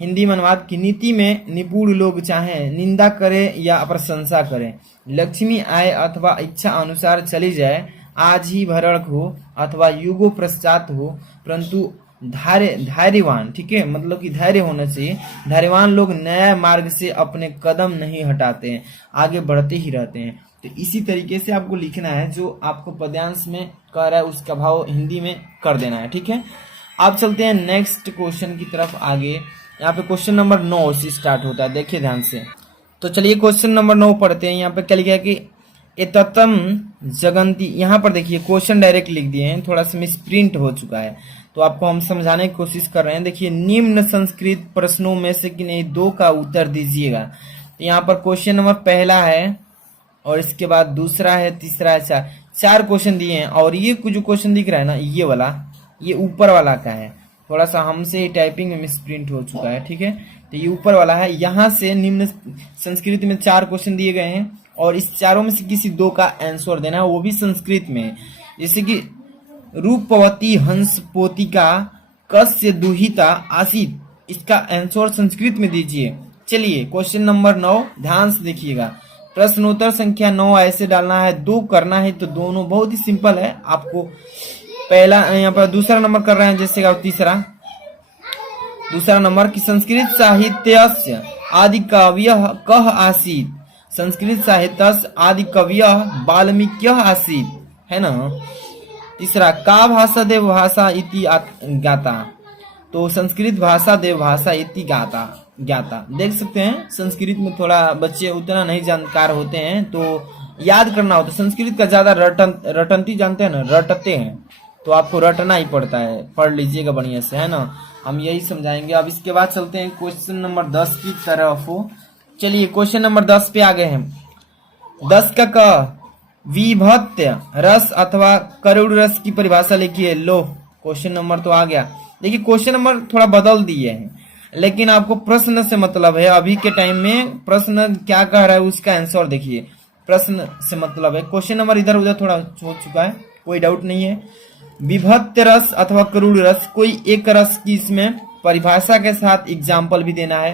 हिंदी में अनुवाद की नीति में निपुण लोग चाहे निंदा करे या प्रशंसा करे, लक्ष्मी आए अथवा इच्छा अनुसार चली जाए, आज ही भरण हो अथवा युगों पश्चात हो, परंतु धैर्यवान, ठीक है, मतलब कि धैर्य होना चाहिए। धैर्यवान लोग नया मार्ग से अपने कदम नहीं हटाते हैं, आगे बढ़ते ही रहते हैं। तो इसी तरीके से आपको लिखना है, जो आपको पद्यांश में कह रहा है उसका भाव हिंदी में कर देना है, ठीक है। आप चलते हैं नेक्स्ट क्वेश्चन की तरफ आगे। यहाँ पे क्वेश्चन नंबर 9 से स्टार्ट होता है, देखिए ध्यान से। तो चलिए क्वेश्चन नंबर 9 पढ़ते हैं। यहाँ पे क्या लिखा है कि एततम जगंती, यहाँ पर देखिए क्वेश्चन डायरेक्ट लिख दिए हैं, थोड़ा सा मिसप्रिंट हो चुका है, तो आपको हम समझाने की कोशिश कर रहे हैं। देखिए निम्न संस्कृत प्रश्नों में से कि नहीं 2 का उत्तर दीजिएगा। तो यहाँ पर क्वेश्चन नंबर पहला है और इसके बाद दूसरा है, तीसरा है, 4 क्वेश्चन दिए हैं। और ये जो क्वेश्चन दिख रहा है ना, ये वाला, ये ऊपर वाला का है, थोड़ा सा हमसे टाइपिंग में मिसप्रिंट हो चुका है, ठीक है। तो ये ऊपर वाला है, यहाँ से निम्न संस्कृत में 4 क्वेश्चन दिए गए हैं और इस चारों में से किसी 2 का आंसर देना है, वो भी संस्कृत में। जैसे कि रूपवती हंस पोतिका कस्य दुहिता आसित, इसका आंसर संस्कृत में दीजिए। चलिए क्वेश्चन नंबर 9 ध्यान से देखिएगा। प्रश्नोत्तर संख्या 9 ऐसे डालना है, 2 करना है, तो दोनों बहुत ही सिंपल है। आपको पहला यहाँ पर दूसरा नंबर कर रहे हैं, जैसे दूसरा नंबर की संस्कृत साहित्यस्य आदि कवयः कः आसीत्, संस्कृत साहित्यस्य आदि कवयः वाल्मीकिः आसीत्, है ना। तीसरा का भाषा देव भाषा इति ज्ञाता, तो संस्कृत भाषा देव भाषा इति ज्ञाता। देख सकते हैं संस्कृत में थोड़ा बच्चे उतना नहीं जानकार होते हैं, तो याद करना होता है। संस्कृत का ज्यादा रटंती जानते हैं ना, रटते हैं, तो आपको रटना ही पड़ता है, पढ़ लीजिएगा बढ़िया से, है ना। हम यही समझाएंगे। अब इसके बाद चलते हैं क्वेश्चन नंबर 10 की तरफ। चलिए क्वेश्चन नंबर 10 पे आ गए हैं। 10 का क विभक्त्य रस अथवा करुड़ रस की परिभाषा लिखिए। लो क्वेश्चन नंबर तो आ गया। देखिए क्वेश्चन नंबर थोड़ा बदल दिए हैं, लेकिन आपको प्रश्न से मतलब है। अभी के टाइम में प्रश्न क्या कह रहा है उसका आंसर देखिए, प्रश्न से मतलब है। क्वेश्चन नंबर इधर उधर थोड़ा हो चुका है, कोई डाउट नहीं है। विभक्त्य रस अथवा करुड़ रस, कोई एक रस की इसमें परिभाषा के साथ एग्जाम्पल भी देना है।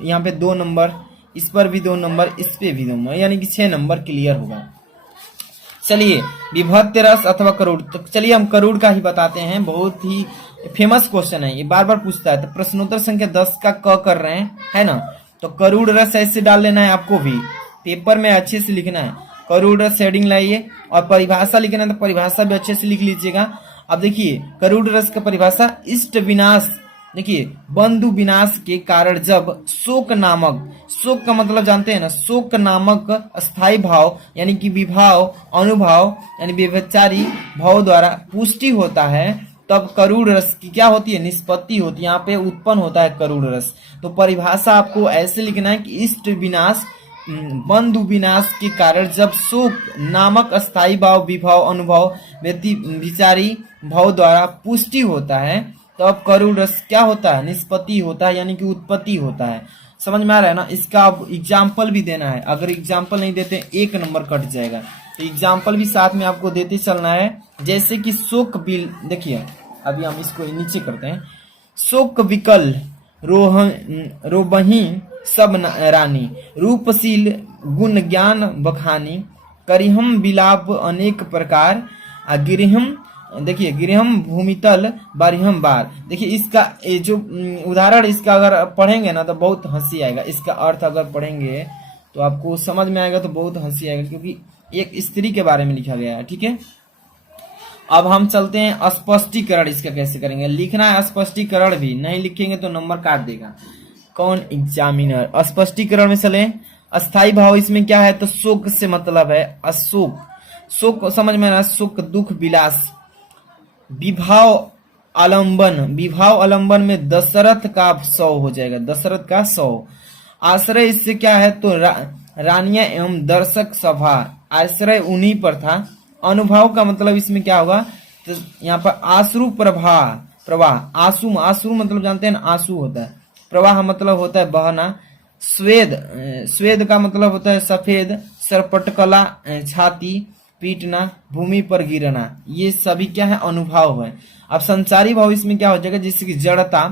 यहाँ पे 2 नंबर, इस पर भी 2 नंबर, इस पे भी 2 नंबर, यानी कि 6 नंबर क्लियर होगा। चलिए विभक्त्य रस अथवा करुड़, तो चलिए हम करुड़ का ही बताते हैं। बहुत ही फेमस क्वेश्चन है, ये बार बार पूछता है। तो प्रश्नोत्तर संख्या 10 का क कर रहे हैं, है ना। तो करुड़ रस ऐसे डाल लेना है, आपको भी पेपर में अच्छे से लिखना है। करुड़ रस हेडिंग लाइए और परिभाषा लिखना है, तो परिभाषा भी अच्छे से लिख लीजिएगा। अब देखिए करुड़ रस का परिभाषा, इष्ट विनाश, देखिए बंधु विनाश के कारण जब शोक नामक, शोक का मतलब जानते हैं ना, शोक नामक अस्थाई भाव यानी कि विभाव अनुभाव यानी व्यभिचारी भाव द्वारा पुष्टि होता है, तब करुड़ रस की क्या होती है, निष्पत्ति होती है। यहाँ पे उत्पन्न होता है करुड़ रस। तो परिभाषा आपको ऐसे लिखना है कि इष्ट विनाश बंधु विनाश के कारण जब शोक नामक अस्थाई भाव विभाव अनुभव व्यभिचारी भाव द्वारा पुष्टि होता है, तो अब करुड़ रस क्या होता है, निष्पत्ति होता है, यानी कि उत्पत्ति होता है। समझ में आ रहा है ना। इसका अब एग्जाम्पल भी देना है, अगर एग्जाम्पल नहीं देते 1 नंबर कट जाएगा। तो एग्जाम्पल भी साथ में आपको देते चलना है। जैसे कि शोक बिल, देखिए अभी हम इसको नीचे करते हैं। शोक विकल रोबही सब रानी, रूपशील गुण ज्ञान बखानी, करिहम विलाप अनेक प्रकार, गिरिहम, देखिए गिरहम भूमितल बारिहम बार। देखिए इसका ये जो उदाहरण, इसका अगर पढ़ेंगे ना तो बहुत हंसी आएगा। इसका अर्थ अगर पढ़ेंगे तो आपको समझ में आएगा, तो बहुत हंसी आएगा, क्योंकि एक स्त्री के बारे में लिखा गया है। ठीक है, अब हम चलते हैं स्पष्टीकरण। इसका कैसे करेंगे, लिखना है स्पष्टीकरण भी, नहीं लिखेंगे तो नंबर काट देगा कौन, एग्जामिनर। स्पष्टीकरण में चले। अस्थाई भाव इसमें क्या है, तो शोक से मतलब है अशोक, शोक समझ में ना, सुख दुख विलास। विभाव आलंबन, विभाव आलंबन में दशरथ का 100 हो जाएगा, दशरथ का 100। आश्रय इससे क्या है, तो रानियां एवं दर्शक सभा, आश्रय उन्हीं पर था। अनुभव का मतलब इसमें क्या होगा, तो यहाँ पर आश्रु प्रवाह, प्रवाह आंसू, आंसू मतलब जानते हैं ना, आंसू होता है। प्रवाह मतलब होता है बहना। स्वेद, स्वेद का मतलब होता है सफेद। सरपटकला छाती, पीटना, भूमि पर गिरना, ये सभी क्या है, अनुभव है। अब संचारी भाव इसमें क्या हो जाएगा, जैसे कि जड़ता,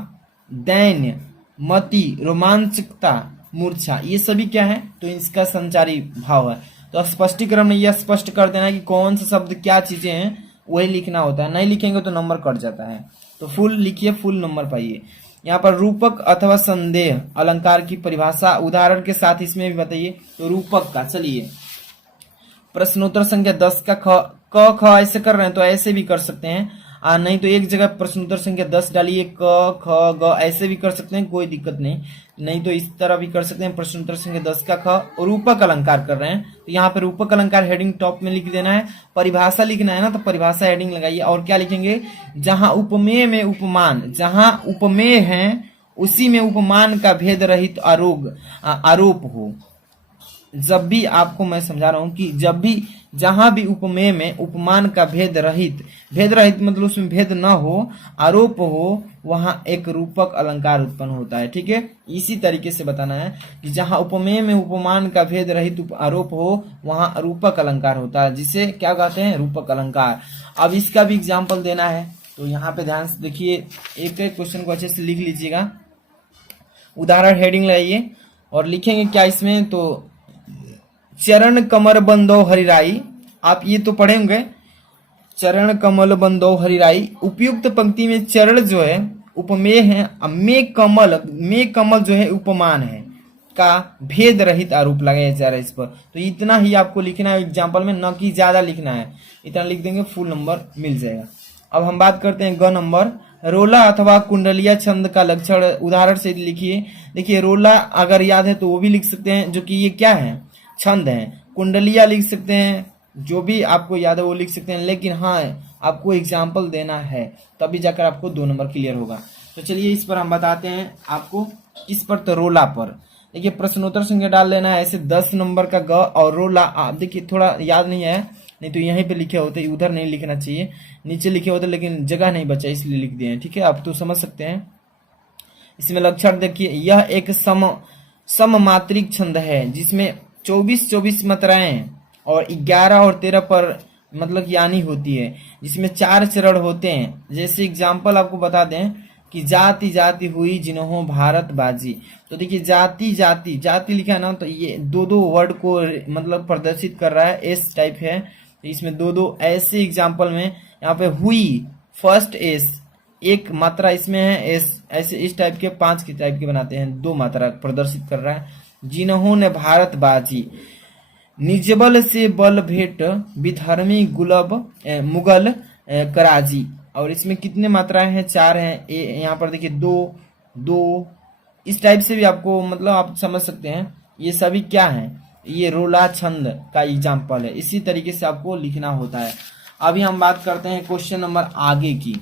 दैन्य, मति, रोमांचकता, मूर्छा, ये सभी क्या है, तो इसका संचारी भाव है। तो स्पष्टीकरण में यह स्पष्ट कर देना है कि कौन सा शब्द क्या चीजें हैं, वही लिखना होता है। नहीं लिखेंगे तो नंबर कट जाता है। तो फुल लिखिए, फुल नंबर पाइए। यहाँ पर रूपक अथवा संदेह अलंकार की परिभाषा उदाहरण के साथ इसमें भी बताइए। तो रूपक का, चलिए प्रश्नोत्तर संख्या 10 का क ख ऐसे कर रहे हैं तो ऐसे भी कर सकते हैं, नहीं तो एक जगह प्रश्नोत्तर संख्या 10 डालिए, क ख ग ऐसे भी कर सकते हैं, कोई दिक्कत नहीं। नहीं तो इस तरह भी कर सकते हैं। प्रश्नोत्तर संख्या 10 का ख, रूपक अलंकार कर रहे हैं तो यहाँ पे रूपक अलंकार हेडिंग टॉप में लिख देना है। परिभाषा लिखना है ना, तो परिभाषा हेडिंग लगाइए। और क्या लिखेंगे, जहां उपमेय में उपमान, जहां उपमेय है उसी में उपमान का भेद रहित आरोप हो। जब भी आपको मैं समझा रहा हूं कि जब भी जहां भी उपमेय में उपमान का भेद रहित, भेद रहित मतलब उसमें भेद न हो, आरोप हो, वहां एक रूपक अलंकार उत्पन्न होता है। ठीक है, इसी तरीके से बताना है कि जहां उपमेय में उपमान का भेद रहित आरोप हो, वहां रूपक अलंकार होता है, जिसे क्या कहते हैं, रूपक अलंकार। अब इसका भी एग्जाम्पल देना है, तो यहाँ पे ध्यान से देखिए, एक एक क्वेश्चन को अच्छे से लिख लीजिएगा। उदाहरण हेडिंग लाइए और लिखेंगे क्या इसमें, तो चरण कमर बंदो हरिराई, आप ये तो पढ़े होंगे, चरण कमल बंदो हरिराई। उपयुक्त पंक्ति में चरण जो है उपमेय है, में कमल जो है उपमान है का भेद रहित आरोप लगाया जा रहा है इस पर। तो इतना ही आपको लिखना है एग्जाम्पल में, न कि ज्यादा लिखना है, इतना लिख देंगे फुल नंबर मिल जाएगा। अब हम बात करते हैं ग नंबर। रोला अथवा कुंडलिया छंद का लक्षण उदाहरण से लिखिए। देखिए रोला अगर याद है तो वो भी लिख सकते हैं, जो कि ये क्या है, छंद है। कुंडलिया लिख सकते हैं, जो भी आपको याद है वो लिख सकते हैं, लेकिन हाँ आपको एग्जाम्पल देना है, तभी जाकर आपको 2 नंबर क्लियर होगा। तो चलिए इस पर हम बताते हैं आपको। इस पर तो रोला पर देखिए प्रश्नोत्तर संख्या डाल लेना है ऐसे 10 नंबर का ग और रोला। आप देखिए थोड़ा याद नहीं है, नहीं तो यहीं पे लिखे होते, उधर नहीं लिखना चाहिए, नीचे लिखे होते लेकिन जगह नहीं बचा इसलिए लिख दिए हैं। ठीक है, आप तो समझ सकते हैं। इसमें लक्षण देखिए, यह एक सममात्रिक छंद है जिसमें 24 मात्राएं और 11 और 13 पर मतलब यानी होती है, जिसमें 4 चरण होते हैं। जैसे एग्जाम्पल आपको बता दें कि जाति जाति हुई जिन्हों भारत बाजी। तो देखिए जाति जाति जाति लिखा है ना, तो ये दो वर्ड को मतलब प्रदर्शित कर रहा है, एस टाइप है। तो इसमें दो ऐसे एग्जाम्पल में यहाँ पे हुई फर्स्ट एस, एक मात्रा इसमें है एस, ऐसे इस टाइप के 5 के टाइप के बनाते हैं, 2 मात्रा प्रदर्शित कर रहा है। जिन्होंने भारत बाजी, निजबल से बल भेंट विधर्मी मुगल कराजी। और इसमें कितने मात्राएं हैं, 4 हैं। यहाँ पर देखिए दो इस टाइप से भी आपको मतलब आप समझ सकते हैं। ये सभी क्या है, ये रोला छंद का एग्जाम्पल है। इसी तरीके से आपको लिखना होता है। अभी हम बात करते हैं क्वेश्चन नंबर आगे की।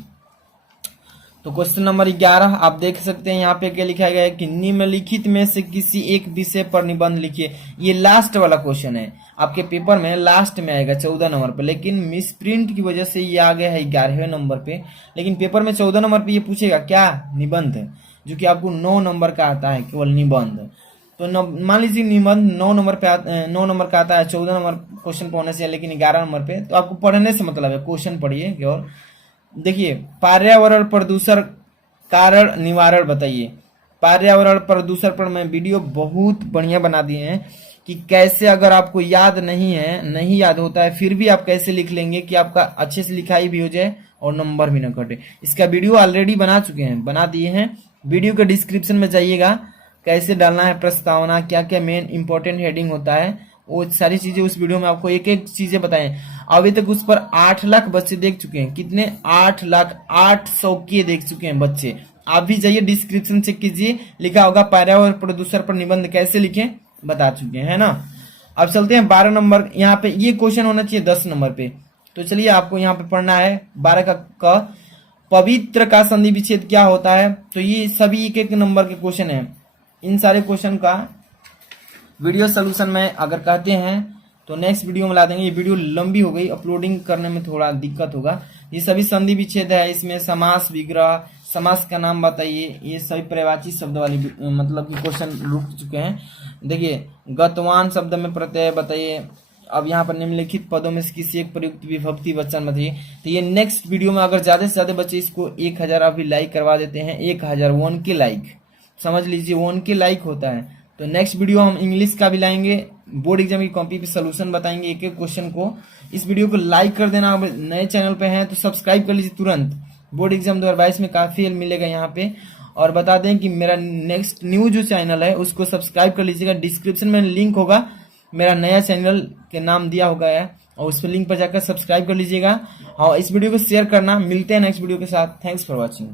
तो क्वेश्चन नंबर 11 आप देख सकते हैं, यहाँ पे क्या लिखा गया है कि निम्नलिखित में से किसी एक विषय पर निबंध लिखिए। ये लास्ट वाला क्वेश्चन है, आपके पेपर में लास्ट में आएगा 14 नंबर पे, लेकिन मिस प्रिंट की वजह से ये आ गया है 11वें नंबर पे। लेकिन पेपर में 14 नंबर पे ये पूछेगा क्या, निबंध, जो कि आपको 9 नंबर का आता है केवल निबंध। तो मान लीजिए निबंध 9 नंबर का आता है, 14 नंबर क्वेश्चन पे होने से, लेकिन 11 नंबर पे। तो आपको पढ़ने से मतलब है, क्वेश्चन पढ़िए केवल। देखिए पर्यावरण प्रदूषण कारण निवारण बताइए। पर्यावरण प्रदूषण पर मैं वीडियो बहुत बढ़िया बना दिए हैं कि कैसे, अगर आपको याद नहीं है, नहीं याद होता है, फिर भी आप कैसे लिख लेंगे कि आपका अच्छे से लिखाई भी हो जाए और नंबर भी ना कटे। इसका वीडियो ऑलरेडी बना चुके हैं, बना दिए हैं। वीडियो के डिस्क्रिप्शन में जाइएगा, कैसे डालना है प्रस्तावना, क्या क्या मेन इंपॉर्टेंट हेडिंग होता है, वो सारी चीजें उस वीडियो में आपको एक एक चीजें बताएं। अभी तक उस पर 8 लाख बच्चे देख चुके हैं। कितने, 8,08,100 के देख चुके हैं बच्चे। आप भी जाइए डिस्क्रिप्शन चेक कीजिए, लिखा होगा पर्यावरण प्रदूषण पर निबंध कैसे लिखें, बता चुके हैं ना। अब चलते हैं 12 नंबर। यहाँ पे ये क्वेश्चन होना चाहिए 10 नंबर पे। तो चलिए आपको यहाँ पे पढ़ना है 12 का पवित्र का संधि विच्छेद क्या होता है। तो ये सभी एक नंबर के क्वेश्चन है। इन सारे क्वेश्चन का वीडियो सोल्यूशन में अगर कहते हैं तो नेक्स्ट वीडियो में ला देंगे। ये वीडियो लंबी हो गई, अपलोडिंग करने में थोड़ा दिक्कत होगा। ये सभी संधि विच्छेद है, इसमें समास विग्रह, समास का नाम बताइए, ये सभी पर्यायवाची शब्द वाली मतलब कि क्वेश्चन रुक चुके हैं। देखिए गतवान शब्द में प्रत्यय बताइए। अब यहाँ पर निम्नलिखित पदों में से किसी एक प्रयुक्त विभक्ति वचन बताइए। तो ये नेक्स्ट वीडियो में अगर ज्यादा से ज्यादा बच्चे इसको 1000 अभी लाइक करवा देते हैं, 1000 1 के लाइक, समझ लीजिए 1 के लाइक होता है। तो नेक्स्ट वीडियो हम इंग्लिश का भी लाएंगे, बोर्ड एग्जाम की कॉपी पे सोल्यूशन बताएंगे एक एक क्वेश्चन को। इस वीडियो को लाइक कर देना। अगर नए चैनल पे हैं तो सब्सक्राइब कर लीजिए तुरंत। बोर्ड एग्जाम 2022 में काफी हेल्प मिलेगा यहाँ पे। और बता दें कि मेरा नेक्स्ट न्यू जो चैनल है उसको सब्सक्राइब कर लीजिएगा। डिस्क्रिप्शन में लिंक होगा, मेरा नया चैनल के नाम दिया होगा है, और उस पर लिंक पर जाकर सब्सक्राइब कर लीजिएगा। और इस वीडियो को शेयर करना। मिलते हैं नेक्स्ट वीडियो के साथ। Thanks for watching.